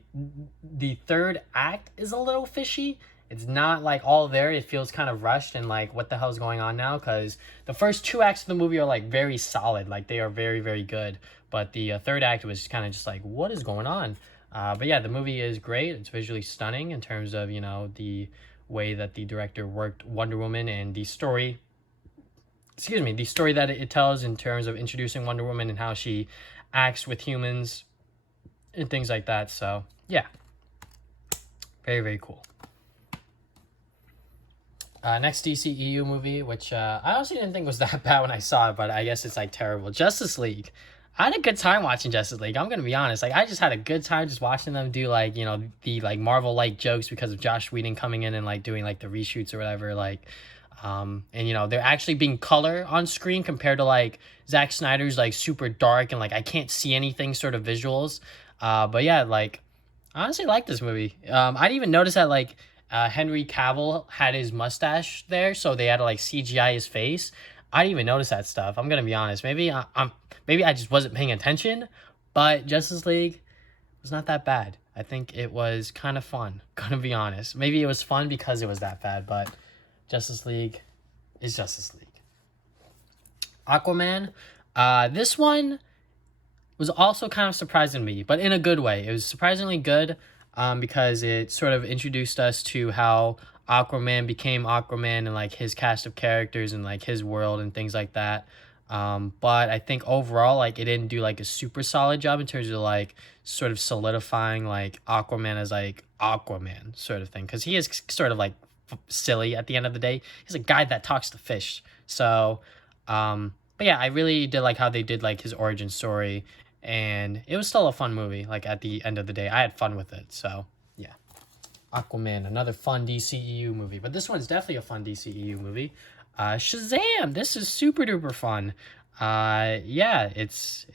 the third act is a little fishy. It's not like all there. It feels kind of rushed and like, what the hell is going on now? Because the first two acts of the movie are like very solid. Like they are very, very good. But the third act was kind of just like, what is going on? But yeah, the movie is great. It's visually stunning in terms of, the way that the director worked Wonder Woman and the story that it tells in terms of introducing Wonder Woman and how she acts with humans and things like that. So yeah, very, very cool. Next DCEU movie, which I honestly didn't think was that bad when I saw it, but I guess it's like terrible. Justice League. I had a good time watching Justice League. I'm gonna be honest. Like I just had a good time just watching them do like the like Marvel like jokes because of Josh Whedon coming in and like doing like the reshoots or whatever. Like, and they're actually being color on screen compared to like Zack Snyder's like super dark and like I can't see anything sort of visuals. But yeah, like I honestly like this movie. I didn't even notice that like Henry Cavill had his mustache there, so they had to like CGI his face. I didn't even notice that stuff. I'm gonna be honest. Maybe I just wasn't paying attention, but Justice League was not that bad. I think it was kind of fun. Gonna be honest. Maybe it was fun because it was that bad, but Justice League is Justice League. Aquaman. This one was also kind of surprising me, but in a good way. It was surprisingly good because it sort of introduced us to how Aquaman became Aquaman and like his cast of characters and like his world and things like that. But I think overall, like it didn't do like a super solid job in terms of like sort of solidifying like Aquaman as like Aquaman sort of thing. Cause he is sort of like silly at the end of the day. He's a guy that talks to fish. So, but yeah, I really did like how they did like his origin story, and it was still a fun movie. Like at the end of the day, I had fun with it. So yeah. Aquaman, another fun DCEU movie, but this one's definitely a fun DCEU movie. Shazam! This is super duper fun. Yeah, it's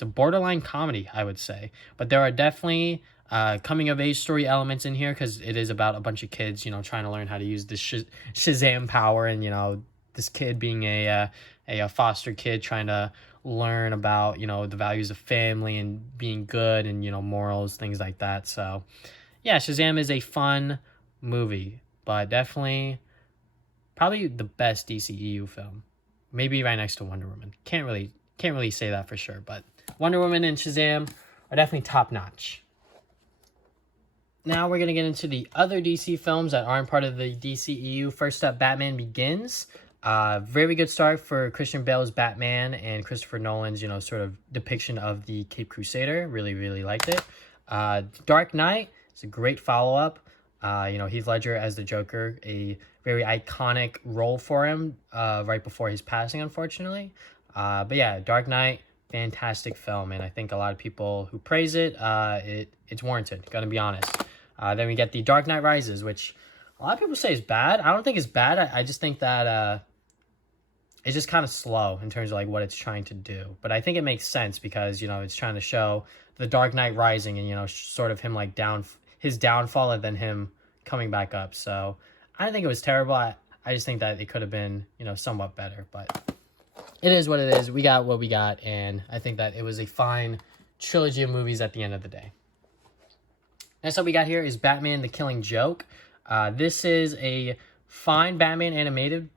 a borderline comedy, I would say, but there are definitely coming of age story elements in here because it is about a bunch of kids, trying to learn how to use the Shazam power, and this kid being a foster kid trying to learn about the values of family and being good and morals, things like that. So yeah, Shazam is a fun movie, but definitely probably the best DCEU film. Maybe right next to Wonder Woman. Can't really say that for sure, but Wonder Woman and Shazam are definitely top notch. Now we're going to get into the other DC films that aren't part of the DCEU. First up, Batman Begins. Very good start for Christian Bale's Batman and Christopher Nolan's, sort of depiction of the Cape Crusader. Really, really liked it. Dark Knight is a great follow-up. Heath Ledger as the Joker, a very iconic role for him right before his passing, unfortunately. But yeah, Dark Knight, fantastic film, and I think a lot of people who praise it, it's warranted, gonna be honest. Then we get the Dark Knight Rises, which a lot of people say is bad. I don't think it's bad. I just think that it's just kind of slow in terms of like what it's trying to do. But I think it makes sense because, it's trying to show the Dark Knight rising and, sort of him like his downfall and then him coming back up. So I don't think it was terrible. I just think that it could have been, somewhat better. But it is what it is. We got what we got. And I think that it was a fine trilogy of movies at the end of the day. Next up we got here is Batman the Killing Joke. This is a fine Batman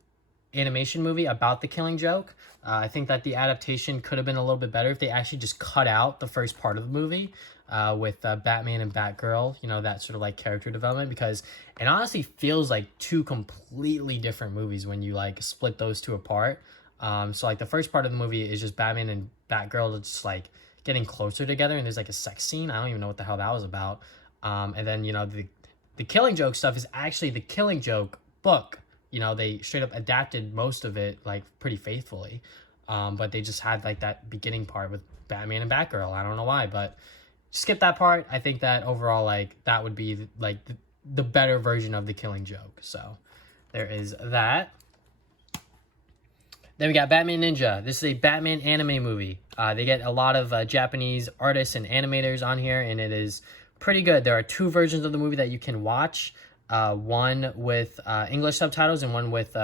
animation movie about the Killing Joke. I think that the adaptation could have been a little bit better if they actually just cut out the first part of the movie with Batman and Batgirl, that sort of like character development, because it honestly feels like two completely different movies when you like split those two apart. So like the first part of the movie is just Batman and Batgirl just like getting closer together, and there's like a sex scene. I don't even know what the hell that was about. And then, the Killing Joke stuff is actually the Killing Joke book. They straight up adapted most of it, like, pretty faithfully. But they just had, like, that beginning part with Batman and Batgirl. I don't know why, but skip that part. I think that overall, like, that would be, like, the better version of the Killing Joke. So there is that. Then we got Batman Ninja. This is a Batman anime movie. They get a lot of Japanese artists and animators on here, and it is pretty good. There are two versions of the movie that you can watch. One with English subtitles and one with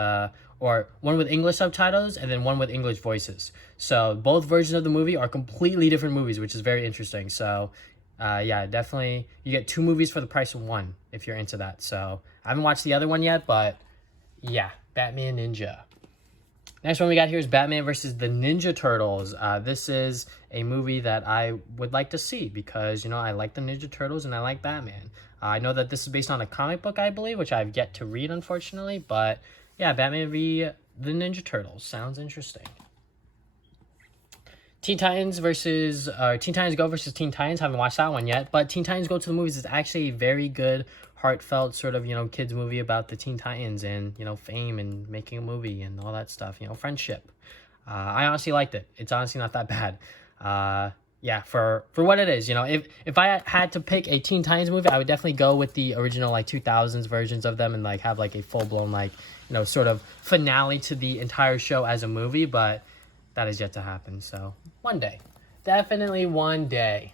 English subtitles and then one with English voices. So both versions of the movie are completely different movies, which is very interesting. So yeah, definitely you get two movies for the price of one if you're into that. So I haven't watched the other one yet, but yeah, Batman Ninja. Next one we got here is Batman versus the Ninja Turtles. This is a movie that I would like to see because, I like the Ninja Turtles and I like Batman. I know that this is based on a comic book, I believe, which I've yet to read, unfortunately. But yeah, Batman v. the Ninja Turtles. Sounds interesting. Teen Titans Go versus Teen Titans. Haven't watched that one yet. But Teen Titans Go to the Movies is actually a very good, heartfelt sort of, kids movie about the Teen Titans and, fame and making a movie and all that stuff, friendship. I honestly liked it. It's honestly not that bad. Yeah, for what it is, if I had to pick a Teen Titans movie, I would definitely go with the original, like, 2000s versions of them and, like, have, like, a full-blown, like, sort of finale to the entire show as a movie, but that is yet to happen, so one day. Definitely one day.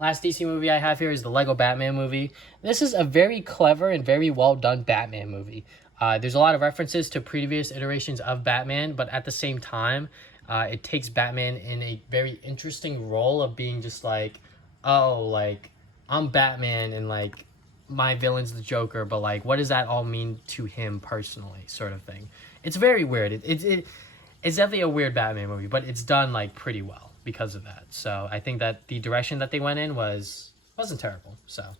Last DC movie I have here is the Lego Batman movie. This is a very clever and very well done Batman movie. There's a lot of references to previous iterations of Batman, but at the same time, it takes Batman in a very interesting role of being just like, oh, like, I'm Batman and, like, my villain's the Joker, but, like, what does that all mean to him personally, sort of thing. It's very weird. It's definitely a weird Batman movie, but it's done, like, pretty well because of that. So I think that the direction that they went in wasn't terrible. So all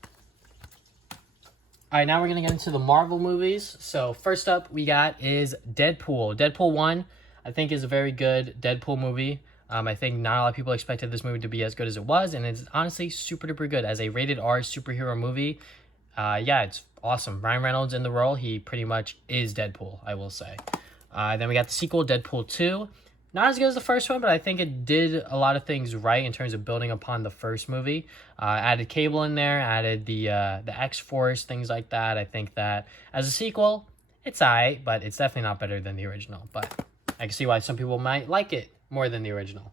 right, now we're gonna get into the Marvel movies. So first up we got is Deadpool. Deadpool 1, I think, is a very good Deadpool movie. I think not a lot of people expected this movie to be as good as it was, and it's honestly super duper good as a rated R superhero movie. Yeah, it's awesome. Ryan Reynolds in the role, he pretty much is Deadpool, I will say. Then we got the sequel, Deadpool 2. Not as good as the first one, but I think it did a lot of things right in terms of building upon the first movie. Added Cable in there, added the X-Force, things like that. I think that as a sequel, it's alright, but it's definitely not better than the original. But I can see why some people might like it more than the original.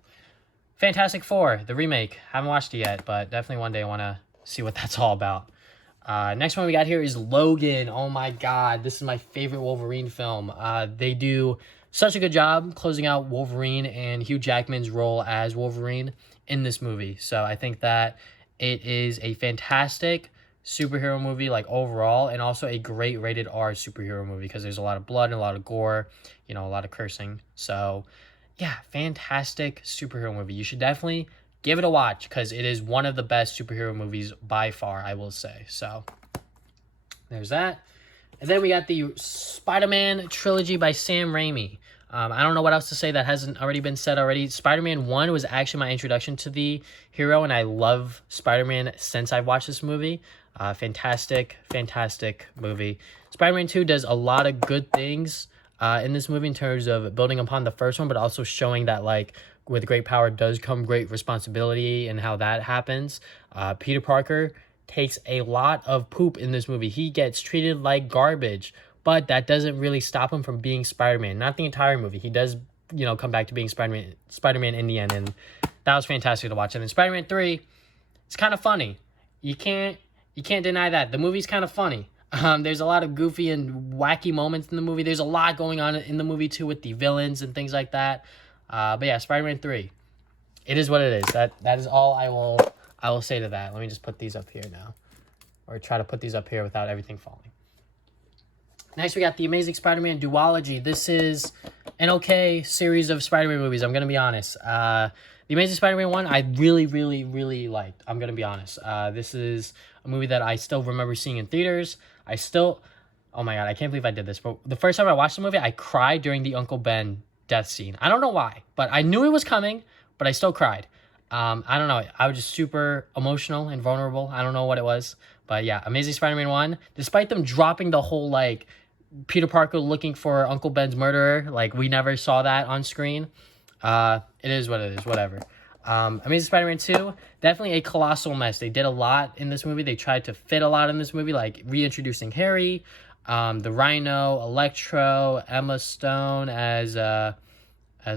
Fantastic Four, the remake. Haven't watched it yet, but definitely one day I want to see what that's all about. Next one we got here is Logan. Oh my god, this is my favorite Wolverine film. They do such a good job closing out Wolverine and Hugh Jackman's role as Wolverine in this movie. So I think that it is a fantastic superhero movie, like, overall, and also a great rated R superhero movie because there's a lot of blood and a lot of gore, a lot of cursing. So yeah, fantastic superhero movie. You should definitely give it a watch because it is one of the best superhero movies by far, I will say. So there's that. And then we got the Spider-Man trilogy by Sam Raimi. I don't know what else to say that hasn't already been said already. Spider-Man 1 was actually my introduction to the hero, and I love Spider-Man since I've watched this movie. Fantastic movie. Spider-Man 2 does a lot of good things in this movie in terms of building upon the first one, but also showing that, like, with great power does come great responsibility and how that happens. Peter Parker takes a lot of poop in this movie. He gets treated like garbage, but that doesn't really stop him from being Spider-Man. Not the entire movie. He does, come back to being Spider-Man in the end, and that was fantastic to watch. And then Spider-Man 3, it's kind of funny. You can't deny that. The movie's kind of funny. There's a lot of goofy and wacky moments in the movie. There's a lot going on in the movie, too, with the villains and things like that. But yeah, Spider-Man 3, it is what it is. That is all I will say to that. Let me just put these up here now, or try to put these up here without everything falling. Next, we got the Amazing Spider-Man duology. This is an okay series of Spider-Man movies, I'm going to be honest. The Amazing Spider-Man 1, I really, really, really liked. I'm going to be honest. This is a movie that I still remember seeing in theaters. Oh my God, I can't believe I did this. But the first time I watched the movie, I cried during the Uncle Ben death scene. I don't know why, but I knew it was coming, but I still cried. I don't know. I was just super emotional and vulnerable. I don't know what it was. But yeah, Amazing Spider-Man 1, despite them dropping the whole, like, Peter Parker looking for Uncle Ben's murderer, like, we never saw that on screen. It is what it is, whatever. Amazing Spider-Man 2, definitely a colossal mess. They did a lot in this movie. They tried to fit a lot in this movie, like reintroducing Harry, the Rhino, Electro, Emma Stone as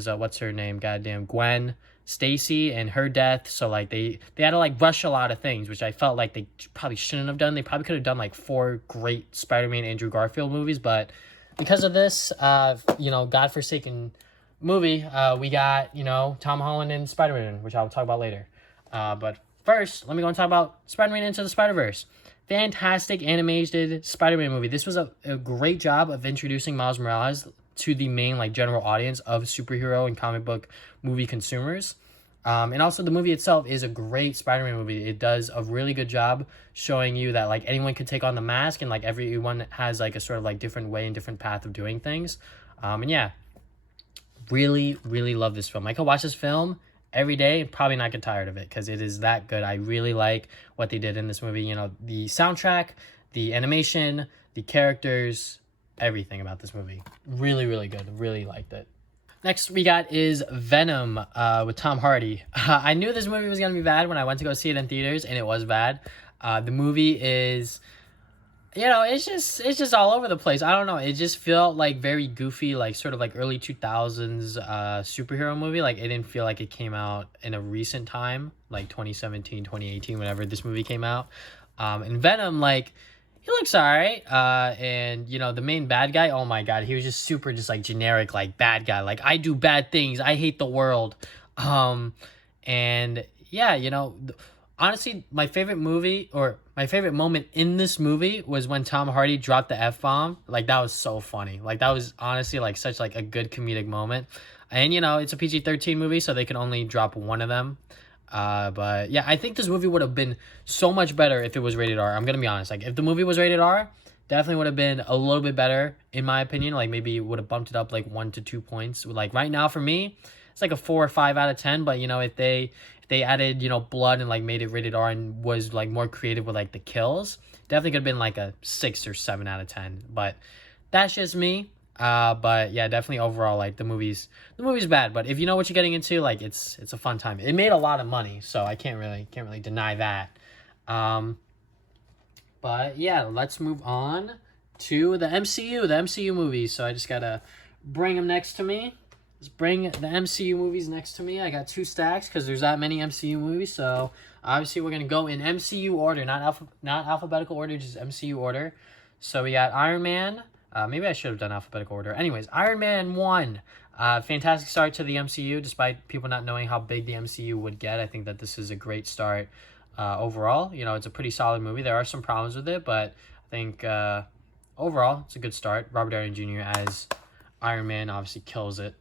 what's her name? Goddamn, Gwen Stacy and her death. So, like, they had to, like, rush a lot of things, which I felt like they probably shouldn't have done. They probably could have done, like, 4 great Spider-Man Andrew Garfield movies, but because of this, godforsaken movie, we got, Tom Holland and Spider-Man, which I'll talk about later. But first, let me go and talk about Spider-Man Into the Spider-Verse. Fantastic animated Spider-Man movie. This was a great job of introducing Miles Morales to the main, like, general audience of superhero and comic book movie consumers. And also the movie itself is a great Spider-Man movie. It does a really good job showing you that, like, anyone can take on the mask, and, like, everyone has, like, a sort of, like, different way and different path of doing things. And yeah, really, really love this film. I could watch this film every day and probably not get tired of it because it is that good. I really like what they did in this movie. The soundtrack, the animation, the characters, everything about this movie. Really, really good. Really liked it. Next we got is Venom with Tom Hardy. I knew this movie was going to be bad when I went to go see it in theaters, and it was bad. The movie is, it's just all over the place. I don't know. It just felt like very goofy, like sort of like early 2000s superhero movie. Like, it didn't feel like it came out in a recent time, like 2017, 2018, whenever this movie came out. And Venom, like, he looks alright. And, the main bad guy, oh my God, he was just super just, like, generic, like, bad guy. Like, I do bad things. I hate the world. And, yeah, honestly, my favorite moment in this movie was when Tom Hardy dropped the F-bomb. Like, that was so funny. Like, that was honestly, like, such, like, a good comedic moment. And, it's a PG-13 movie, so they can only drop one of them. But yeah, I think this movie would have been so much better if it was rated R. I'm gonna be honest. Like, if the movie was rated R, definitely would have been a little bit better, in my opinion. Like, maybe it would have bumped it up like 1 to 2 points. Like, right now for me, it's like a 4 or 5 out of 10. But if they added blood and, like, made it rated R and was, like, more creative with, like, the kills, definitely could have been like a 6 or 7 out of 10. But that's just me. But yeah, definitely overall, like, the movie's bad, but if you know what you're getting into, like, it's a fun time. It made a lot of money, so I can't really deny that. But yeah, let's move on to the MCU movies. So I just gotta bring them next to me. Let's bring the MCU movies next to me. I got 2 stacks because there's that many MCU movies. So obviously we're gonna go in MCU order, not alphabetical order, just MCU order. So we got Iron Man. Maybe I should have done alphabetical order. Anyways, Iron Man 1. Fantastic start to the MCU, despite people not knowing how big the MCU would get. I think that this is a great start overall. It's a pretty solid movie. There are some problems with it, but I think overall, it's a good start. Robert Downey Jr. as Iron Man obviously kills it.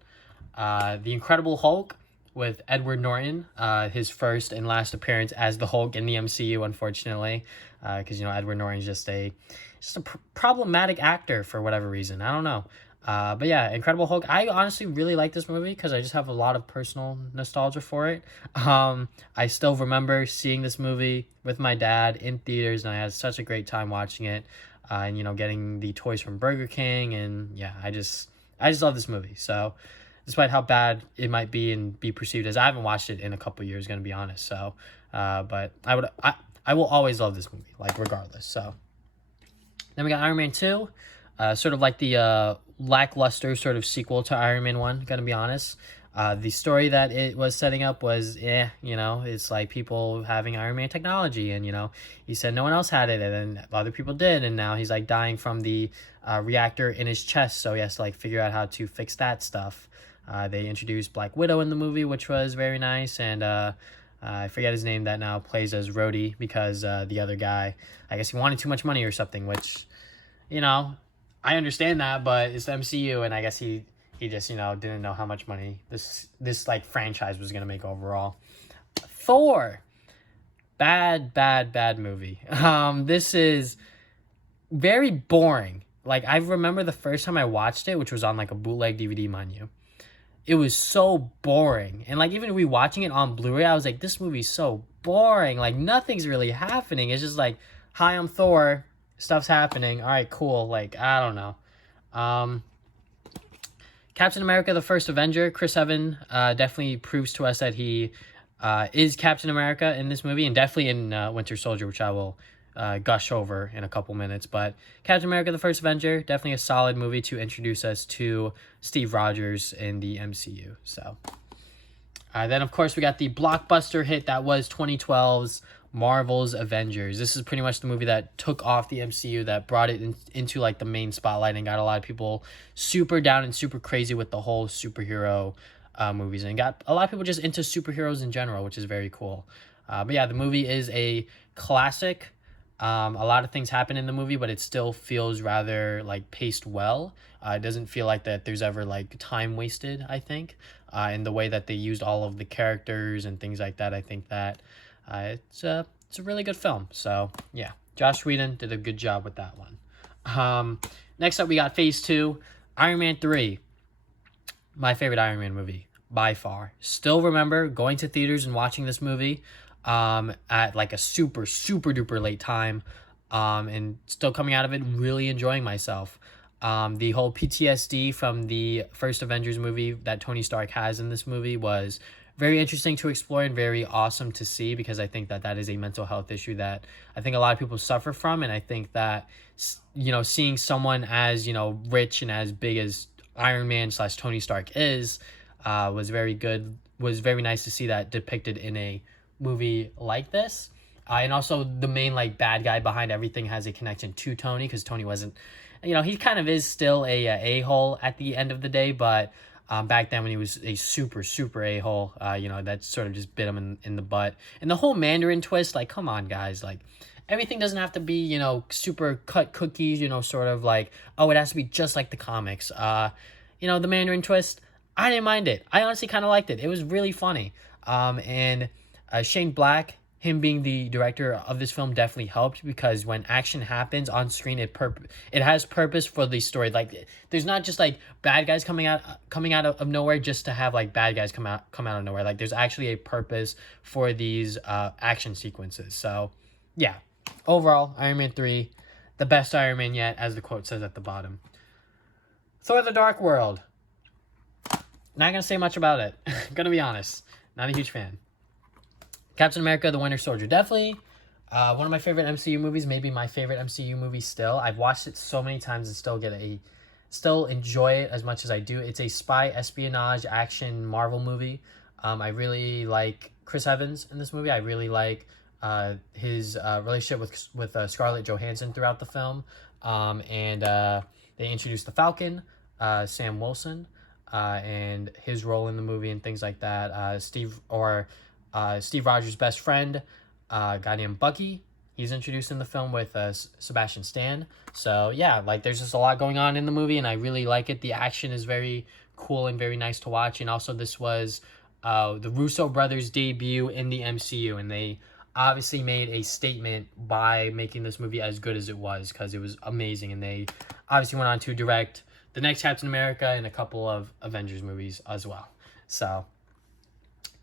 The Incredible Hulk. with Edward Norton, his first and last appearance as the Hulk in the MCU, unfortunately, because Edward Norton's just a problematic actor for whatever reason. I don't know. But yeah, Incredible Hulk. I honestly really like this movie because I just have a lot of personal nostalgia for it. I still remember seeing this movie with my dad in theaters, and I had such a great time watching it. And getting the toys from Burger King, and yeah, I just love this movie. So, despite how bad it might be and be perceived as, I haven't watched it in a couple years, gonna be honest. So, but I will always love this movie, like regardless. So, then we got Iron Man 2, sort of like the lackluster sort of sequel to Iron Man 1, gonna be honest. The story that it was setting up was, it's like people having Iron Man technology, and, he said no one else had it, and then other people did, and now he's, like, dying from the reactor in his chest, so he has to, like, figure out how to fix that stuff. They introduced Black Widow in the movie, which was very nice, and I forget his name that now plays as Rhodey, because the other guy, I guess he wanted too much money or something, which, I understand that, but it's the MCU, and I guess he just, didn't know how much money this like franchise was gonna make overall. Thor, bad movie. This is very boring. Like, I remember the first time I watched it, which was on like a bootleg DVD, mind you. It was so boring, and like even rewatching it on Blu-ray, I was like, this movie's so boring. Like, nothing's really happening. It's just like, hi, I'm Thor. Stuff's happening. All right, cool. Like, I don't know. Captain America, the First Avenger, Chris Evans, definitely proves to us that he is Captain America in this movie, and definitely in Winter Soldier, which I will gush over in a couple minutes. But Captain America, the First Avenger, definitely a solid movie to introduce us to Steve Rogers in the MCU. So, then, of course, we got the blockbuster hit that was 2012's Marvel's Avengers. This is pretty much the movie that took off the MCU, that brought it into like the main spotlight and got a lot of people super down and super crazy with the whole superhero movies, and got a lot of people just into superheroes in general, which is very cool. But yeah, the movie is a classic. A lot of things happen in the movie, but it still feels rather like paced well. It doesn't feel like that there's ever like time wasted, I think, in the way that they used all of the characters and things like that. I think that it's a really good film. So yeah, Joss Whedon did a good job with that one. Next up, we got Phase 2, Iron Man 3. My favorite Iron Man movie by far. Still remember going to theaters and watching this movie at like a super duper late time, and still coming out of it really enjoying myself. The whole PTSD from the first Avengers movie that Tony Stark has in this movie was very interesting to explore and very awesome to see, because I think that is a mental health issue that I think a lot of people suffer from. And I think that, seeing someone as, rich and as big as Iron Man / Tony Stark is, was very good, was very nice to see that depicted in a movie like this. And also the main like bad guy behind everything has a connection to Tony, because Tony wasn't, he kind of is still a-hole at the end of the day, but back then when he was a super a-hole, that sort of just bit him in the butt. And the whole Mandarin twist, like, come on, guys, like, everything doesn't have to be, super cut cookies, sort of like, oh, it has to be just like the comics. The Mandarin twist, I didn't mind it. I honestly kind of liked it. It was really funny. And Shane Black, him being the director of this film, definitely helped, because when action happens on screen, it has purpose for the story. Like, there's not just like bad guys coming out of nowhere just to have like bad guys come out of nowhere. Like, there's actually a purpose for these action sequences. So yeah, overall, Iron Man 3, the best Iron Man yet, as the quote says at the bottom. Thor: The Dark World. Not gonna say much about it. Gonna be honest, not a huge fan. Captain America, the Winter Soldier. Definitely one of my favorite MCU movies, maybe my favorite MCU movie still. I've watched it so many times and still enjoy it as much as I do. It's a spy, espionage, action, Marvel movie. I really like Chris Evans in this movie. I really like his relationship with Scarlett Johansson throughout the film. And they introduced the Falcon, Sam Wilson, and his role in the movie and things like that. Steve Rogers' best friend, a guy named Bucky. He's introduced in the film with Sebastian Stan. So yeah, like, there's just a lot going on in the movie, and I really like it. The action is very cool and very nice to watch. And also, this was the Russo brothers' debut in the MCU, and they obviously made a statement by making this movie as good as it was, because it was amazing. And they obviously went on to direct the next Captain America and a couple of Avengers movies as well. So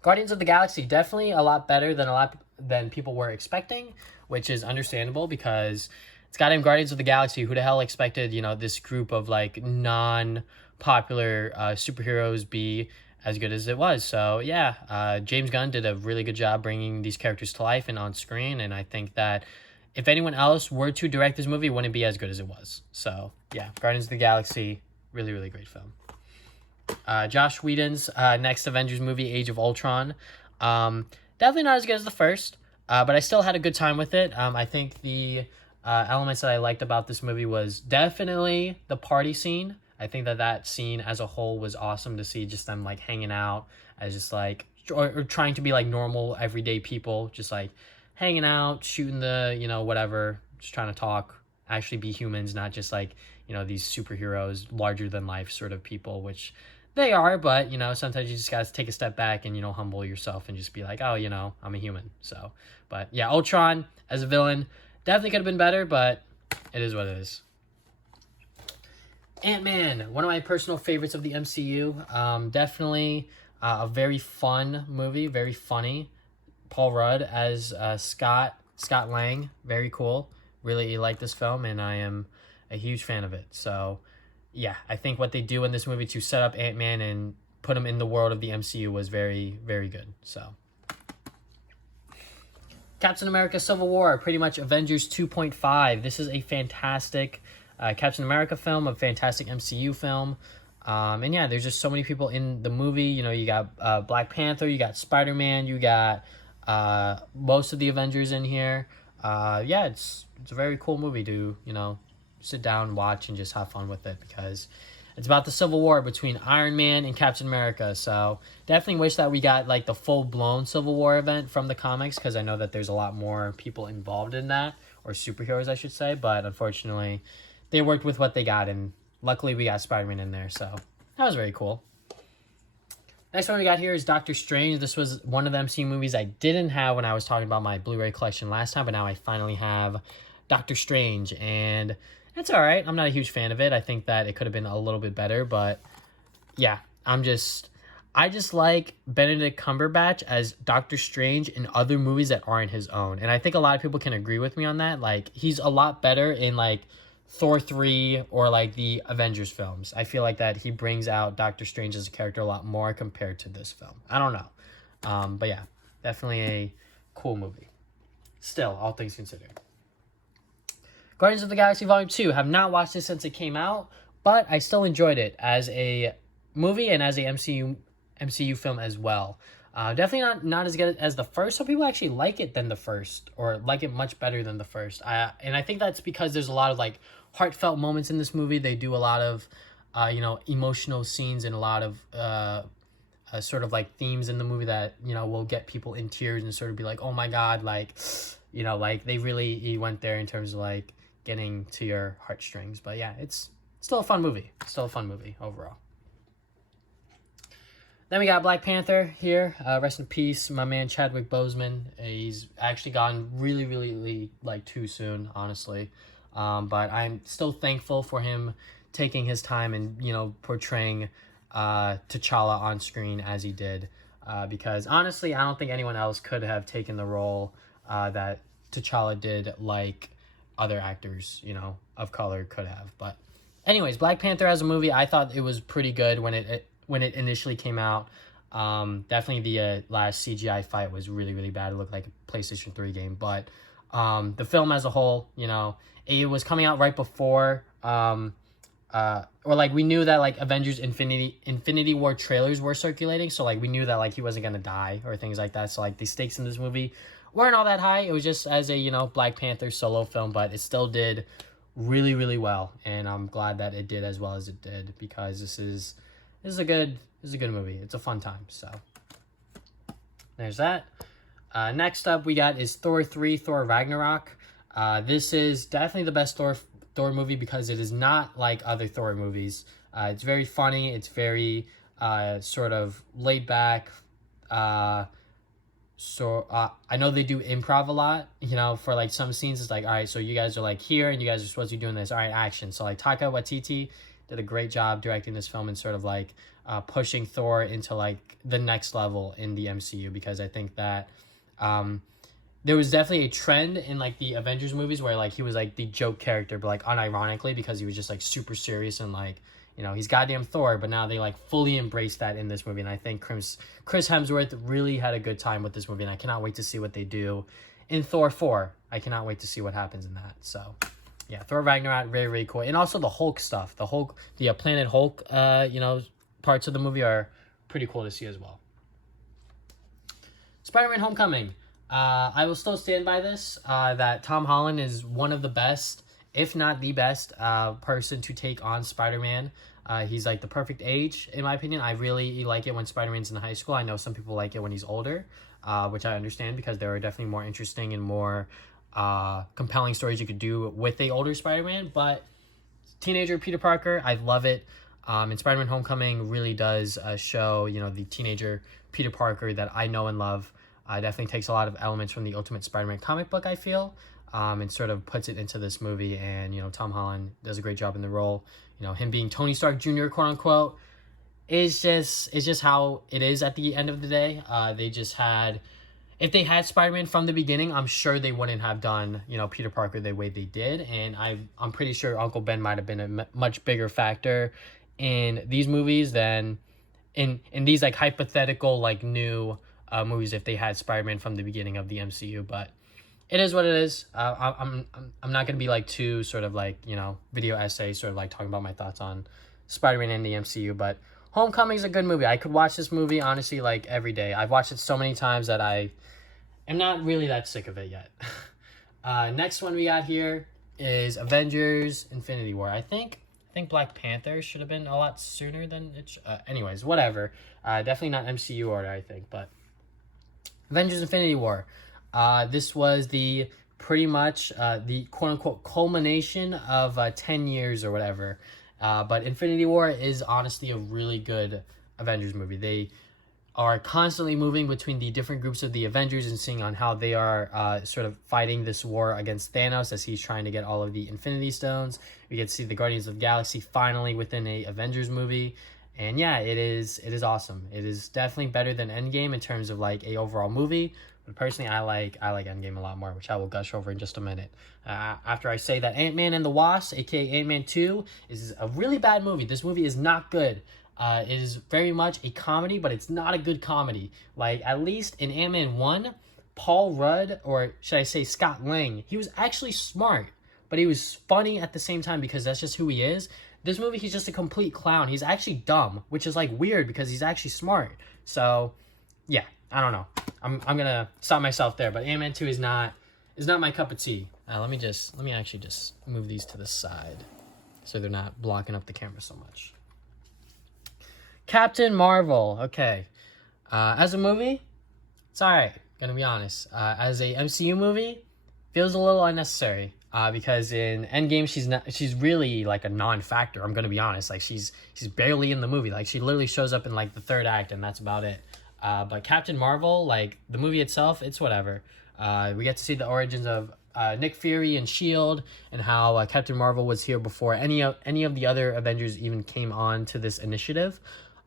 Guardians of the Galaxy, definitely a lot better than people were expecting, which is understandable because it's goddamn Guardians of the Galaxy. Who the hell expected, this group of like non-popular superheroes be as good as it was? So yeah, James Gunn did a really good job bringing these characters to life and on screen, and I think that if anyone else were to direct this movie, it wouldn't be as good as it was. So yeah, Guardians of the Galaxy, really, really great film. Josh Whedon's next Avengers movie, Age of Ultron. Definitely not as good as the first, but I still had a good time with it. I think the elements that I liked about this movie was definitely the party scene. I think that scene as a whole was awesome to see, just them like hanging out as just like, or trying to be like normal, everyday people, just like hanging out, shooting the, whatever, just trying to talk, actually be humans, not just like, these superheroes, larger than life sort of people, which they are, but, sometimes you just got to take a step back and, humble yourself and just be like, oh, I'm a human. So, but yeah, Ultron as a villain definitely could have been better, but it is what it is. Ant-Man, one of my personal favorites of the MCU. Definitely a very fun movie, very funny. Paul Rudd as Scott Lang, very cool. Really like this film, and I am a huge fan of it. So yeah, I think what they do in this movie to set up Ant-Man and put him in the world of the MCU was very, very good. So Captain America Civil War, pretty much Avengers 2.5. This is a fantastic Captain America film, a fantastic MCU film. And yeah, there's just so many people in the movie. You got Black Panther, you got Spider-Man, you got most of the Avengers in here. Yeah, it's a very cool movie to, sit down, watch, and just have fun with it, because it's about the Civil War between Iron Man and Captain America. So definitely wish that we got like the full-blown Civil War event from the comics, because I know that there's a lot more people involved in that, or superheroes I should say, but unfortunately they worked with what they got, and luckily we got Spider-Man in there, so that was very cool. Next one we got here is Doctor Strange. This was one of the MCU movies I didn't have when I was talking about my Blu-ray collection last time, but now I finally have Doctor Strange, and it's all right. I'm not a huge fan of it. I think that it could have been a little bit better, but yeah, I just like Benedict Cumberbatch as Doctor Strange in other movies that aren't his own, and I think a lot of people can agree with me on that. Like, he's a lot better in like Thor 3 or like the Avengers films. I feel like that he brings out Doctor Strange as a character a lot more compared to this film. I don't know. But yeah, definitely a cool movie. Still, all things considered. Guardians of the Galaxy Volume 2. Have not watched this since it came out, but I still enjoyed it as a movie and as a MCU film as well. Definitely not as good as the first. Some people actually like it than the first, or like it much better than the first. And I think that's because there's a lot of like heartfelt moments in this movie. They do a lot of emotional scenes and a lot of sort of like themes in the movie that will get people in tears and sort of be like, oh my god, like like they really went there in terms of like getting to your heartstrings. But yeah, it's still a fun movie. Still a fun movie overall. Then we got Black Panther here. Rest in peace, my man Chadwick Boseman. He's actually gone really, really like too soon, honestly. But I'm still thankful for him taking his time and portraying T'Challa on screen as he did. Because honestly, I don't think anyone else could have taken the role that T'Challa did like other actors, of color could have. But anyways, Black Panther as a movie, I thought it was pretty good when it initially came out. Definitely the last CGI fight was really, really bad. It looked like a PlayStation 3 game. But the film as a whole, it was coming out right before or like we knew that like Avengers Infinity War trailers were circulating, so like we knew that like he wasn't gonna die or things like that. So like the stakes in this movie weren't all that high. It was just as a Black Panther solo film, but it still did really, really well, and I'm glad that it did as well as it did, because this is a good movie. It's a fun time. So there's that. Next up we got is Thor 3, Thor Ragnarok. This is definitely the best Thor movie because it is not like other Thor movies. It's very funny. It's very sort of laid back, I know they do improv a lot, for like some scenes. It's like, all right, so you guys are like here and you guys are supposed to be doing this. All right, action. So like Taika Waititi did a great job directing this film and sort of like pushing Thor into like the next level in the MCU, because I think that there was definitely a trend in like the Avengers movies where like he was like the joke character, but like unironically, because he was just like super serious and like, he's goddamn Thor. But now they like fully embrace that in this movie, and I think Chris Hemsworth really had a good time with this movie, and I cannot wait to see what they do in Thor 4. I cannot wait to see what happens in that. So yeah, Thor Ragnarok, very, very cool. And also the Hulk stuff, the Planet Hulk parts of the movie are pretty cool to see as well. Spider-Man Homecoming. I will still stand by this, that Tom Holland is one of the best, if not the best, person to take on Spider-Man. He's like the perfect age, in my opinion. I really like it when Spider-Man's in high school. I know some people like it when he's older, which I understand, because there are definitely more interesting and more compelling stories you could do with a older Spider-Man. But teenager Peter Parker, I love it. And Spider-Man Homecoming really does show, the teenager Peter Parker that I know and love. Definitely takes a lot of elements from the Ultimate Spider-Man comic book, I feel, and sort of puts it into this movie. And, Tom Holland does a great job in the role. Him being Tony Stark Jr., quote unquote, is just how it is at the end of the day. If they had Spider-Man from the beginning, I'm sure they wouldn't have done, Peter Parker the way they did. And I'm pretty sure Uncle Ben might have been a much bigger factor in these movies than in these like hypothetical like new movies if they had Spider-Man from the beginning of the MCU. But it is what it is. I'm not gonna be like too sort of like video essay sort of like talking about my thoughts on Spider-Man in the MCU. But Homecoming is a good movie. I could watch this movie honestly like every day. I've watched it so many times that I am not really that sick of it yet. Next one we got here is Avengers Infinity War. I think Black Panther should have been a lot sooner than it. Anyways, whatever. Definitely not MCU order, I think, but Avengers Infinity War. This was the pretty much the quote-unquote culmination of 10 years or whatever. But Infinity War is honestly a really good Avengers movie. They are constantly moving between the different groups of the Avengers and seeing on how they are sort of fighting this war against Thanos as he's trying to get all of the Infinity Stones. We get to see the Guardians of the Galaxy finally within a Avengers movie. And yeah, it is awesome. It is definitely better than Endgame in terms of like a overall movie. But personally, I like Endgame a lot more, which I will gush over in just a minute. After I say that Ant-Man and the Wasp, aka Ant-Man 2, is a really bad movie. This movie is not good. It is very much a comedy, but it's not a good comedy. Like, at least in Ant-Man 1, Paul Rudd, or should I say Scott Lang, he was actually smart, but he was funny at the same time because that's just who he is. This movie, he's just a complete clown. He's actually dumb, which is like weird because he's actually smart. So, yeah, I don't know. I'm gonna stop myself there. But Ant-Man 2 is not my cup of tea. Let me actually just move these to the side so they're not blocking up the camera so much. Captain Marvel. Okay, as a movie, it's alright. Gonna be honest. As a MCU movie, feels a little unnecessary. Because in Endgame, she's really like a non-factor. I'm gonna be honest. Like she's barely in the movie. Like she literally shows up in like the third act, and that's about it. But Captain Marvel, like the movie itself, it's whatever. We get to see the origins of Nick Fury and Shield, and how Captain Marvel was here before any of the other Avengers even came on to this initiative.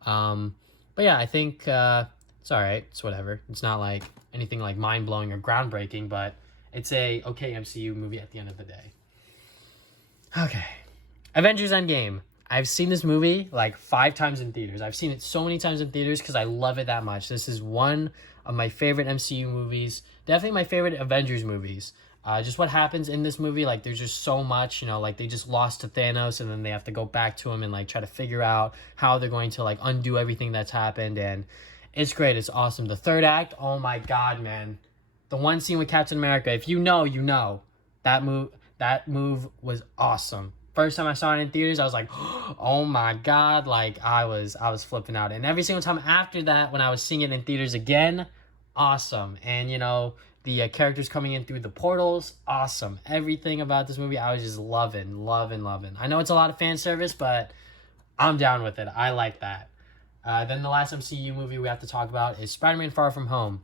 But yeah, I think it's all right. It's whatever. It's not like anything like mind blowing or groundbreaking, but it's a okay MCU movie at the end of the day. Okay, Avengers Endgame. I've seen this movie like 5 times in theaters. I've seen it so many times in theaters because I love it that much. This is one of my favorite MCU movies. Definitely my favorite Avengers movies. Just what happens in this movie, like there's just so much, like they just lost to Thanos and then they have to go back to him and like try to figure out how they're going to like undo everything that's happened. And it's great. It's awesome. The third act, oh my God, man. The one scene with Captain America, if you know, that move was awesome. First time I saw it in theaters, I was like, oh my God, like I was flipping out. And every single time after that, when I was seeing it in theaters again, awesome. And the characters coming in through the portals, awesome. Everything about this movie, I was just loving. I know it's a lot of fan service, but I'm down with it. I like that. Then the last MCU movie we have to talk about is Spider-Man Far From Home.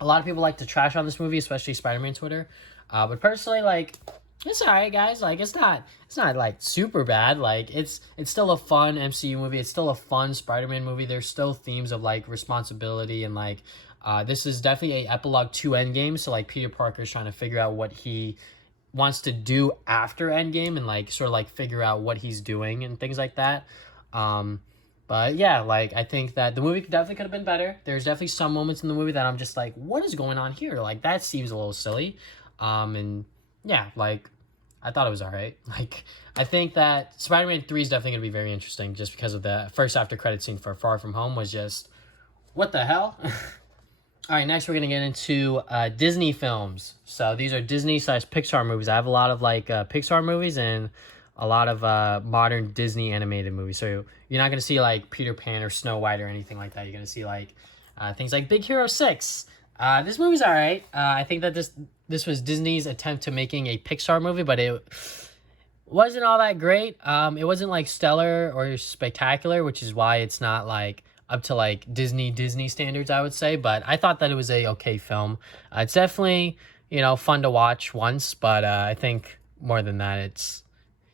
A lot of people like to trash on this movie, especially Spider-Man Twitter. But personally, like, it's alright, guys. Like, it's not like super bad. Like, it's still a fun MCU movie. It's still a fun Spider-Man movie. There's still themes of like responsibility and like, this is definitely a epilogue to Endgame. So like, Peter Parker's trying to figure out what he wants to do after Endgame and like sort of like figure out what he's doing and things like that. But yeah, like, I think that the movie definitely could have been better. There's definitely some moments in the movie that I'm just like, what is going on here? Like, that seems a little silly. And yeah, like, I thought it was all right. Like, I think that Spider-Man 3 is definitely going to be very interesting just because of the first after credit scene for Far From Home was just, what the hell? All right, next we're going to get into Disney films. So these are Disney/Pixar movies. I have a lot of like Pixar movies and a lot of modern Disney animated movies. So you're not going to see like Peter Pan or Snow White or anything like that. You're going to see like things like Big Hero 6. This movie's all right. I think that this was Disney's attempt to making a Pixar movie, but it wasn't all that great. It wasn't like stellar or spectacular, which is why it's not like up to like Disney standards, I would say. But I thought that it was a okay film. It's definitely, fun to watch once, but I think more than that,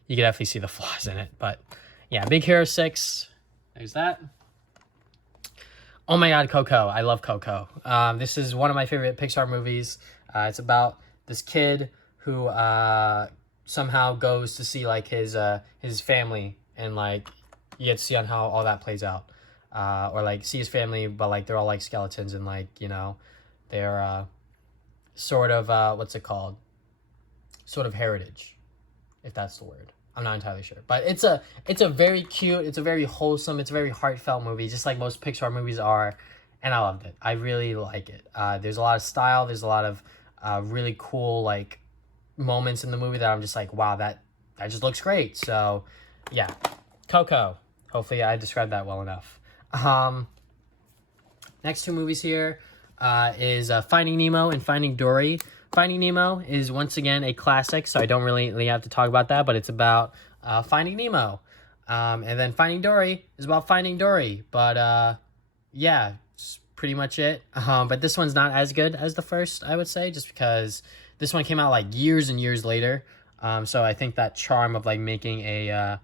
you can definitely see the flaws in it. But yeah, Big Hero 6, there's that. Oh my God, Coco. I love Coco. This is one of my favorite Pixar movies. It's about this kid who somehow goes to see like his family, and like you get to see on how all that plays out. Or like see his family, but like they're all like skeletons, and like, they're sort of what's it called? Sort of heritage, if that's the word. I'm not entirely sure, but it's a very cute, it's a very wholesome, it's a very heartfelt movie, just like most Pixar movies are, and I loved it. I really like it. There's a lot of style. There's a lot of really cool like moments in the movie that I'm just like, wow, that just looks great. So yeah, Coco. Hopefully I described that well enough. Next two movies here is Finding Nemo and Finding Dory. Finding Nemo is once again a classic, so I don't really have to talk about that, but it's about Finding Nemo. And then Finding Dory is about Finding Dory. But yeah, it's pretty much it. But this one's not as good as the first, I would say, just because this one came out like years and years later. So I think that charm of like making a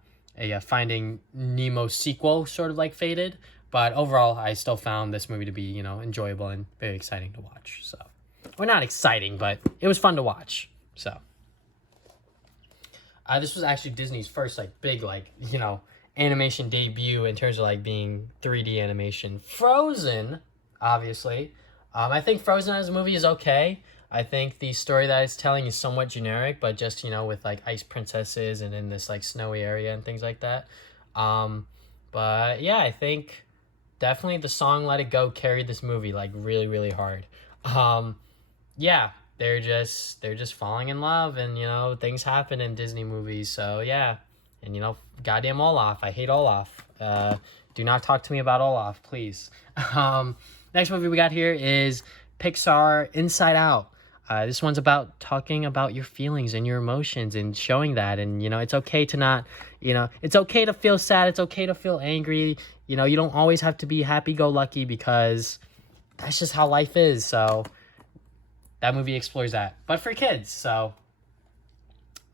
Finding Nemo sequel sort of like faded. But overall, I still found this movie to be, enjoyable and very exciting to watch. So. Well, not exciting, but it was fun to watch. So, this was actually Disney's first, like, big, like, animation debut in terms of, like, being 3D animation. Frozen, obviously. I think Frozen as a movie is okay. I think the story that it's telling is somewhat generic, but just, with, like, ice princesses and in this, like, snowy area and things like that. But, yeah, I think definitely the song Let It Go carried this movie, like, really, really hard. Yeah, they're just falling in love, and things happen in Disney movies. So yeah, and goddamn Olaf, I hate Olaf. Do not talk to me about Olaf, please. Next movie we got here is Pixar Inside Out. This one's about talking about your feelings and your emotions and showing that, and it's okay to not, it's okay to feel sad, it's okay to feel angry. You don't always have to be happy-go-lucky because that's just how life is. So that movie explores that, but for kids. So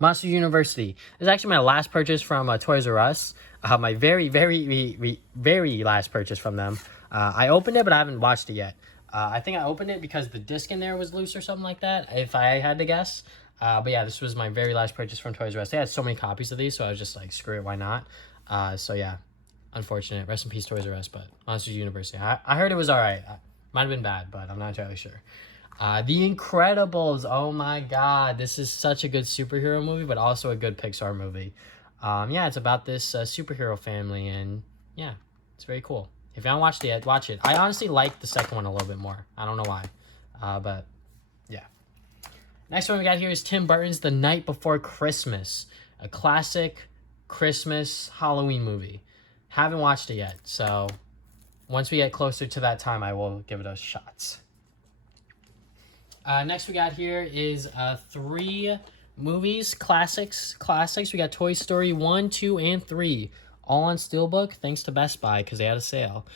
Monsters University. This is actually my last purchase from Toys R Us. My very, very, very last purchase from them. I opened it, but I haven't watched it yet. I think I opened it because the disc in there was loose or something like that, if I had to guess. But yeah, this was my very last purchase from Toys R Us. They had so many copies of these, so I was just like, screw it, why not? So yeah, unfortunate. Rest in peace, Toys R Us, but Monsters University. I heard it was all right. Might have been bad, but I'm not entirely sure. The Incredibles. Oh my God. This is such a good superhero movie, but also a good Pixar movie. Yeah, it's about this superhero family, and yeah, it's very cool. If you haven't watched it yet, watch it. I honestly like the second one a little bit more. I don't know why, but yeah. Next one we got here is Tim Burton's The Night Before Christmas, a classic Christmas Halloween movie. Haven't watched it yet, so once we get closer to that time, I will give it a shot. Next we got here is 3 movies, classics. We got Toy Story 1, 2, and 3. all on Steelbook, thanks to Best Buy because they had a sale.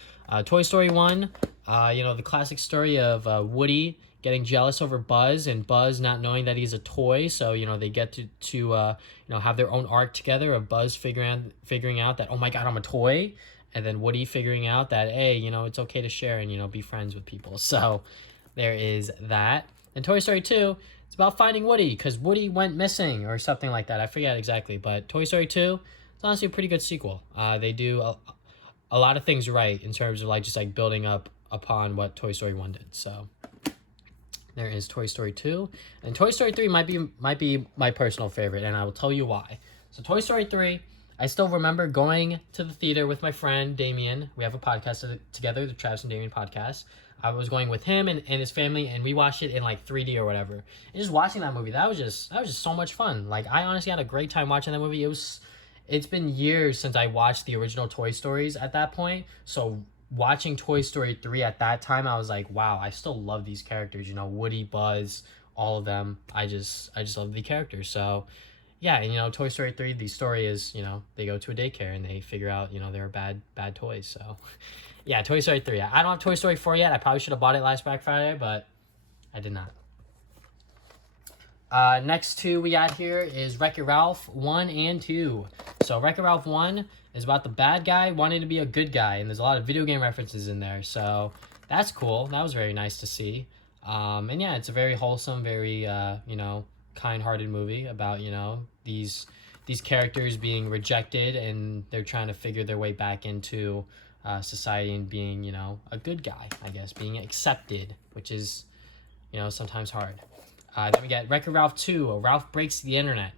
Toy Story 1, the classic story of Woody getting jealous over Buzz and Buzz not knowing that he's a toy. So, they get to have their own arc together of Buzz figuring out that, oh my God, I'm a toy. And then Woody figuring out that, hey, it's okay to share and, be friends with people. So there is that. And Toy Story 2, it's about finding Woody because Woody went missing or something like that. I forget exactly. But Toy Story 2, it's honestly a pretty good sequel. They do a lot of things right in terms of just building up upon what Toy Story 1 did. So there is Toy Story 2. And Toy Story 3 might be my personal favorite, and I will tell you why. So Toy Story 3, I still remember going to the theater with my friend Damien. We have a podcast together, the Travis and Damien podcast. I was going with him and his family, and we watched it in 3D or whatever. And just watching that movie, that was just so much fun. I honestly had a great time watching that movie. It's been years since I watched the original Toy Stories at that point. So watching Toy Story 3 at that time, I was like, wow, I still love these characters. Woody, Buzz, all of them. I just love the characters. So yeah, and Toy Story 3, the story is, they go to a daycare and they figure out, they're bad toys. So yeah, Toy Story 3. I don't have Toy Story 4 yet. I probably should have bought it last Black Friday, but I did not. Next two we got here is Wreck-It Ralph 1 and 2. So Wreck-It Ralph 1 is about the bad guy wanting to be a good guy, and there's a lot of video game references in there. So that's cool. That was very nice to see. And yeah, it's a very wholesome, very, kind-hearted movie about, these characters being rejected and they're trying to figure their way back into society and being, a good guy, I guess, being accepted, which is, sometimes hard. Then we get Wreck-It Ralph 2, Ralph Breaks the Internet.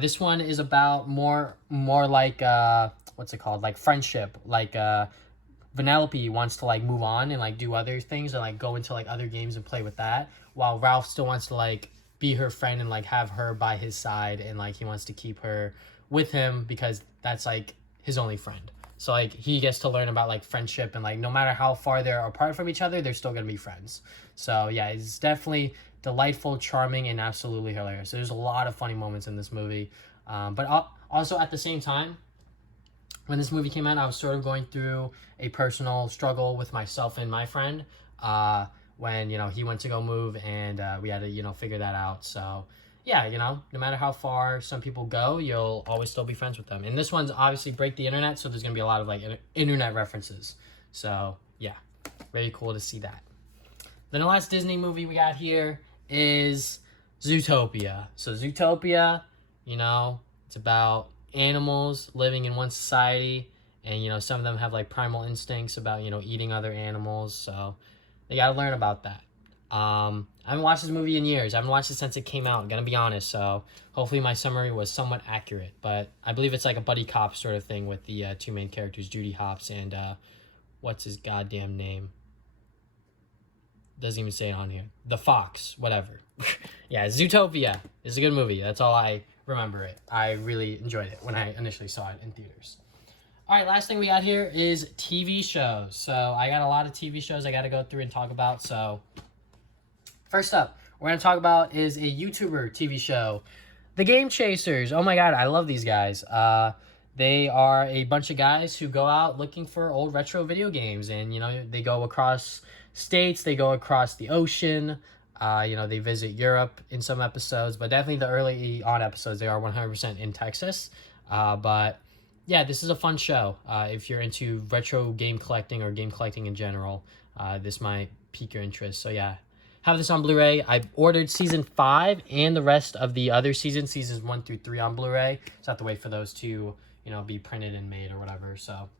This one is about more like, what's it called? Like friendship. Vanellope wants to move on and do other things and go into other games and play with that, while Ralph still wants to be her friend and have her by his side, and he wants to keep her with him because that's his only friend. So he gets to learn about friendship and no matter how far they're apart from each other, they're still gonna be friends. So yeah, it's definitely delightful, charming, and absolutely hilarious. There's a lot of funny moments in this movie, but also at the same time, when this movie came out, I was sort of going through a personal struggle with myself and my friend when he went to go move, and we had to figure that out. So yeah, no matter how far some people go, you'll always still be friends with them. And this one's obviously Break the Internet, so there's gonna be a lot of internet references. So yeah, very cool to see that. Then the last Disney movie we got here is Zootopia. So Zootopia, it's about animals living in one society, and some of them have primal instincts about eating other animals, so they got to learn about that. I haven't watched this movie in years. I haven't watched it since it came out, I'm gonna be honest, so hopefully my summary was somewhat accurate. But I believe it's a buddy cop sort of thing with the two main characters, Judy Hopps and what's his goddamn name? Doesn't even say it on here. The Fox, whatever. Yeah, Zootopia is a good movie. That's all I remember it. I really enjoyed it when I initially saw it in theaters. All right, last thing we got here is TV shows. So I got a lot of TV shows I got to go through and talk about. So first up, we're going to talk about is a YouTuber TV show, The Game Chasers. Oh my God, I love these guys. They are a bunch of guys who go out looking for old retro video games, and they go across states, they go across the ocean, they visit Europe in some episodes, but definitely the early on episodes, they are 100% in Texas. But yeah, this is a fun show. If you're into retro game collecting or game collecting in general, this might pique your interest. So yeah, have this on Blu-ray. I ordered season 5 and the rest of the other seasons 1 through 3 on Blu-ray. So I have to wait for those to, be printed and made or whatever. So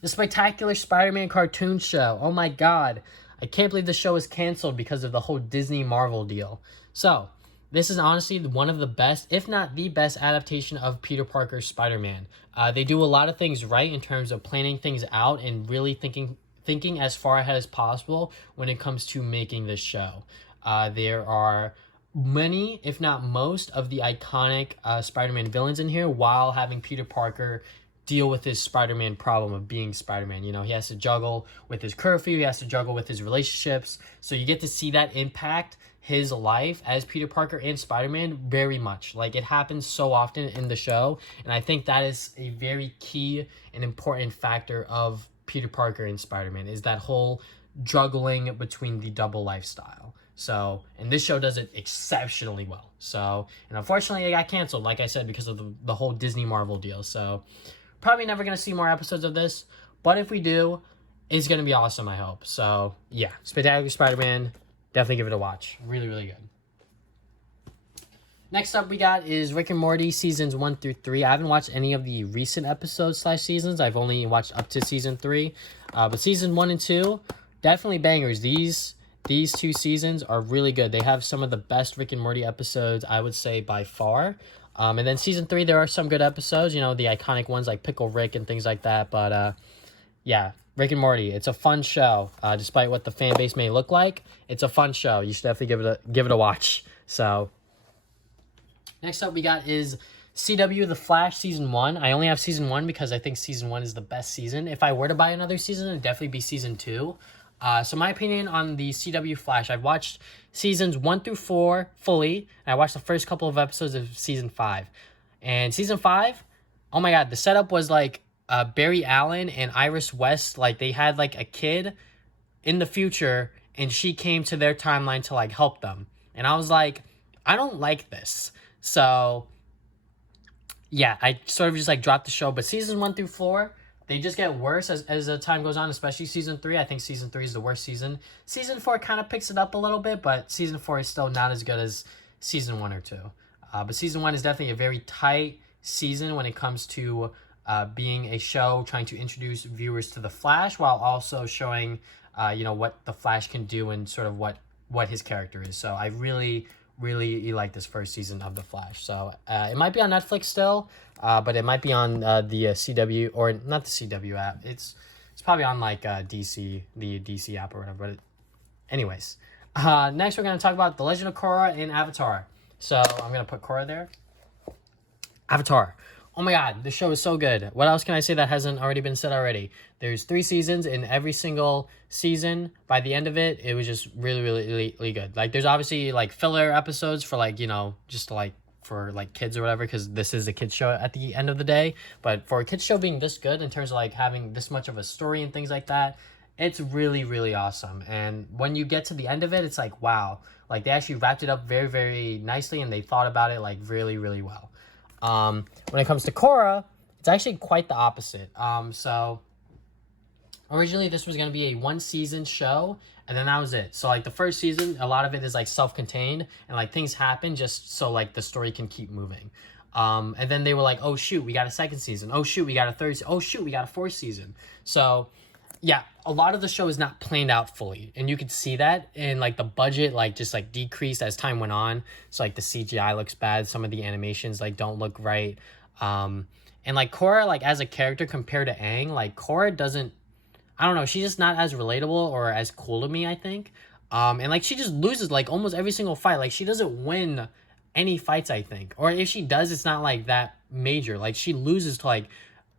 the Spectacular Spider-Man cartoon show. Oh my God. I can't believe the show is canceled because of the whole Disney Marvel deal. So this is honestly one of the best, if not the best, adaptation of Peter Parker's Spider-Man. They do a lot of things right in terms of planning things out and really thinking as far ahead as possible when it comes to making this show. There are many, if not most, of the iconic Spider-Man villains in here, while having Peter Parker deal with his Spider-Man problem of being Spider-Man. You know, he has to juggle with his curfew, he has to juggle with his relationships. So you get to see that impact his life as Peter Parker and Spider-Man very much. Like, it happens so often in the show, and I think that is a very key and important factor of Peter Parker and Spider-Man, is that whole juggling between the double lifestyle. So, and this show does it exceptionally well. So, and unfortunately it got canceled, like I said, because of the whole Disney Marvel deal. So, probably never going to see more episodes of this, but if we do, it's going to be awesome, I hope. So, yeah, Spectacular Spider-Man, definitely give it a watch. Really, really good. Next up we got is Rick and Morty seasons 1 through 3. I haven't watched any of the recent episodes / seasons. I've only watched up to season 3. But season 1 and 2, definitely bangers. These 2 seasons are really good. They have some of the best Rick and Morty episodes, I would say, by far. And then season 3, there are some good episodes, you know, the iconic ones like Pickle Rick and things like that. But yeah, Rick and Morty, it's a fun show. Despite what the fan base may look like, it's a fun show. You should definitely give it a watch. So next up we got is CW The Flash season 1. I only have season 1 because I think season 1 is the best season. If I were to buy another season, it'd definitely be season 2. So my opinion on the CW Flash, I've watched seasons 1 through 4 fully, and I watched the first couple of episodes of season 5. And season 5, oh my god, the setup was like Barry Allen and Iris West, like they had like a kid in the future, and she came to their timeline to like help them. And I was like, I don't like this. So yeah, I sort of just like dropped the show. But seasons 1 through 4, they just get worse as the time goes on, especially season 3. I think season 3 is the worst season. Season 4 kind of picks it up a little bit, but season 4 is still not as good as season 1 or 2. But season 1 is definitely a very tight season when it comes to being a show trying to introduce viewers to the Flash while also showing, you know, what the Flash can do and sort of what his character is. So I really like this first season of The Flash. So it might be on Netflix still, but it might be on the CW, or not the CW app. It's probably on like DC, the DC app or whatever. But anyways, next we're going to talk about The Legend of Korra and Avatar. So I'm going to put Korra there. Avatar. Oh my god, the show is so good. What else can I say that hasn't already been said already? There's 3 seasons, and every single season, by the end of it, it was just really good. Like, there's obviously, like, filler episodes for, like, you know, just, like, for, like, kids or whatever, because this is a kid's show at the end of the day. But for a kid's show being this good in terms of, like, having this much of a story and things like that, it's really awesome. And when you get to the end of it, it's like, wow. Like, they actually wrapped it up very nicely, and they thought about it, like, really well. When it comes to Korra, it's actually quite the opposite. So originally this was going to be a 1-season show, and then that was it. So like the first season, a lot of it is like self-contained, and like things happen just so like the story can keep moving. And then they were like, oh shoot, we got a 2nd season. Oh shoot, we got a 3rd. Oh shoot, we got a 4th season. So yeah, a lot of the show is not planned out fully, and you could see that in like the budget like just like decreased as time went on. So like the CGI looks bad, some of the animations like don't look right. And like Korra, like as a character compared to Aang, like Korra doesn't, I don't know, she's just not as relatable or as cool to me, I think. And like she just loses like almost every single fight. Like she doesn't win any fights, I think, or if she does, it's not like that major. Like she loses to like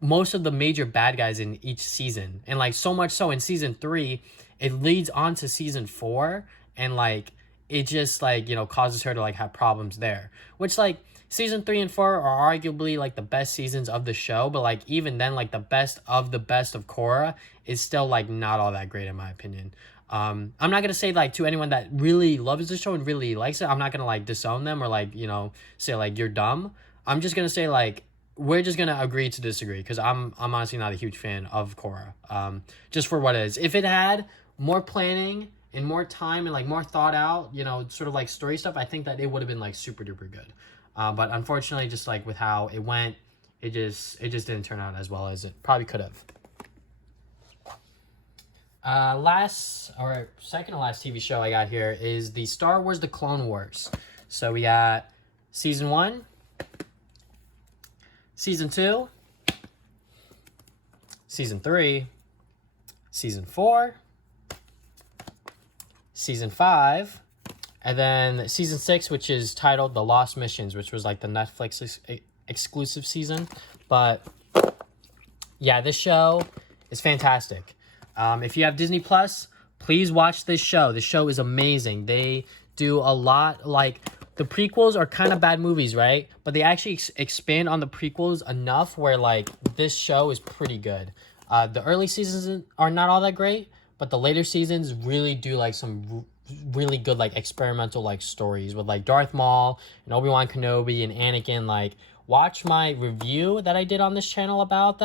most of the major bad guys in each season, and like so much so in season 3 it leads on to season 4, and like it just like, you know, causes her to like have problems there, which like season 3 and 4 are arguably like the best seasons of the show, but like even then like the best of Korra is still like not all that great in my opinion. I'm not gonna say like to anyone that really loves the show and really likes it, I'm not gonna like disown them or like, you know, say like you're dumb. I'm just gonna say like we're just gonna agree to disagree, because I'm honestly not a huge fan of Korra. Just for what it is. If it had more planning and more time and like more thought out, you know, sort of like story stuff, I think that it would have been like super duper good. But unfortunately, just like with how it went, it just didn't turn out as well as it probably could have. Second to last TV show I got here is the Star Wars: The Clone Wars. So we got season 1, season 2, season 3, season 4, season 5, and then season 6, which is titled The Lost Missions, which was like the Netflix exclusive season. But yeah, this show is fantastic. If you have Disney Plus, please watch this show. This show is amazing. They do a lot, like, the prequels are kind of bad movies, right? But they actually expand on the prequels enough where, like, this show is pretty good. The early seasons are not all that great, but the later seasons really do, like, some really good, like, experimental, like, stories with, like, Darth Maul and Obi-Wan Kenobi and Anakin. Like, watch my review that I did on this channel about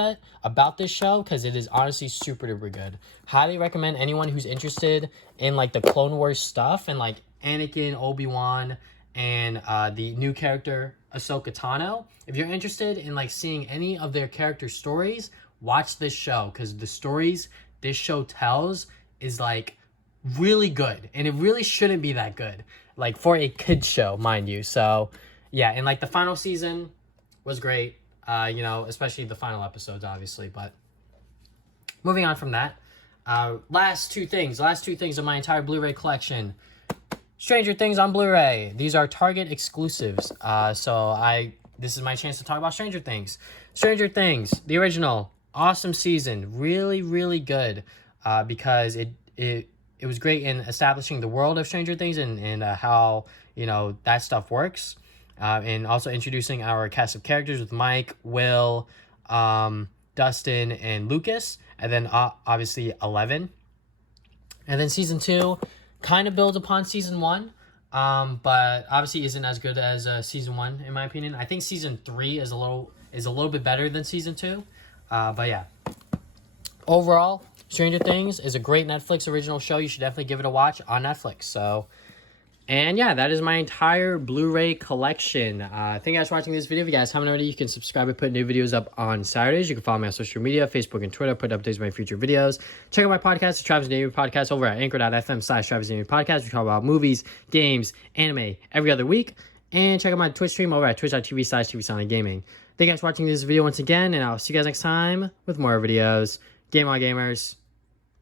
this show, because it is honestly super duper good. Highly recommend anyone who's interested in, like, the Clone Wars stuff and, like, Anakin, Obi-Wan, and the new character Ahsoka Tano. If you're interested in, like, seeing any of their character stories, watch this show, because the stories this show tells is, like, really good, and it really shouldn't be that good, like, for a kid's show, mind you. So yeah, and, like, the final season was great, you know, especially the final episodes, obviously. But moving on from that, last two things of my entire Blu-ray collection. Stranger Things on Blu-ray. These are Target exclusives. This is my chance to talk about Stranger Things. Stranger Things, the original, awesome season, really, really good, because it was great in establishing the world of Stranger Things and how, you know, that stuff works. And also introducing our cast of characters with Mike, Will, Dustin, and Lucas, and then obviously 11. And then season 2 kind of builds upon season 1, but obviously isn't as good as season 1 in my opinion. I think season 3 is a little bit better than season 2, but yeah. Overall, Stranger Things is a great Netflix original show. You should definitely give it a watch on Netflix. So. And yeah, that is my entire Blu-ray collection. Thank you guys for watching this video. If you guys haven't already, you can subscribe and put new videos up on Saturdays. You can follow me on social media, Facebook and Twitter, put updates on my future videos. Check out my podcast, the Travis David Podcast, over at anchor.fm/Travis David Podcast. We talk about movies, games, anime every other week. And check out my Twitch stream over at twitch.tv/TVSonic Gaming. Thank you guys for watching this video once again, and I'll see you guys next time with more videos. Game on, gamers.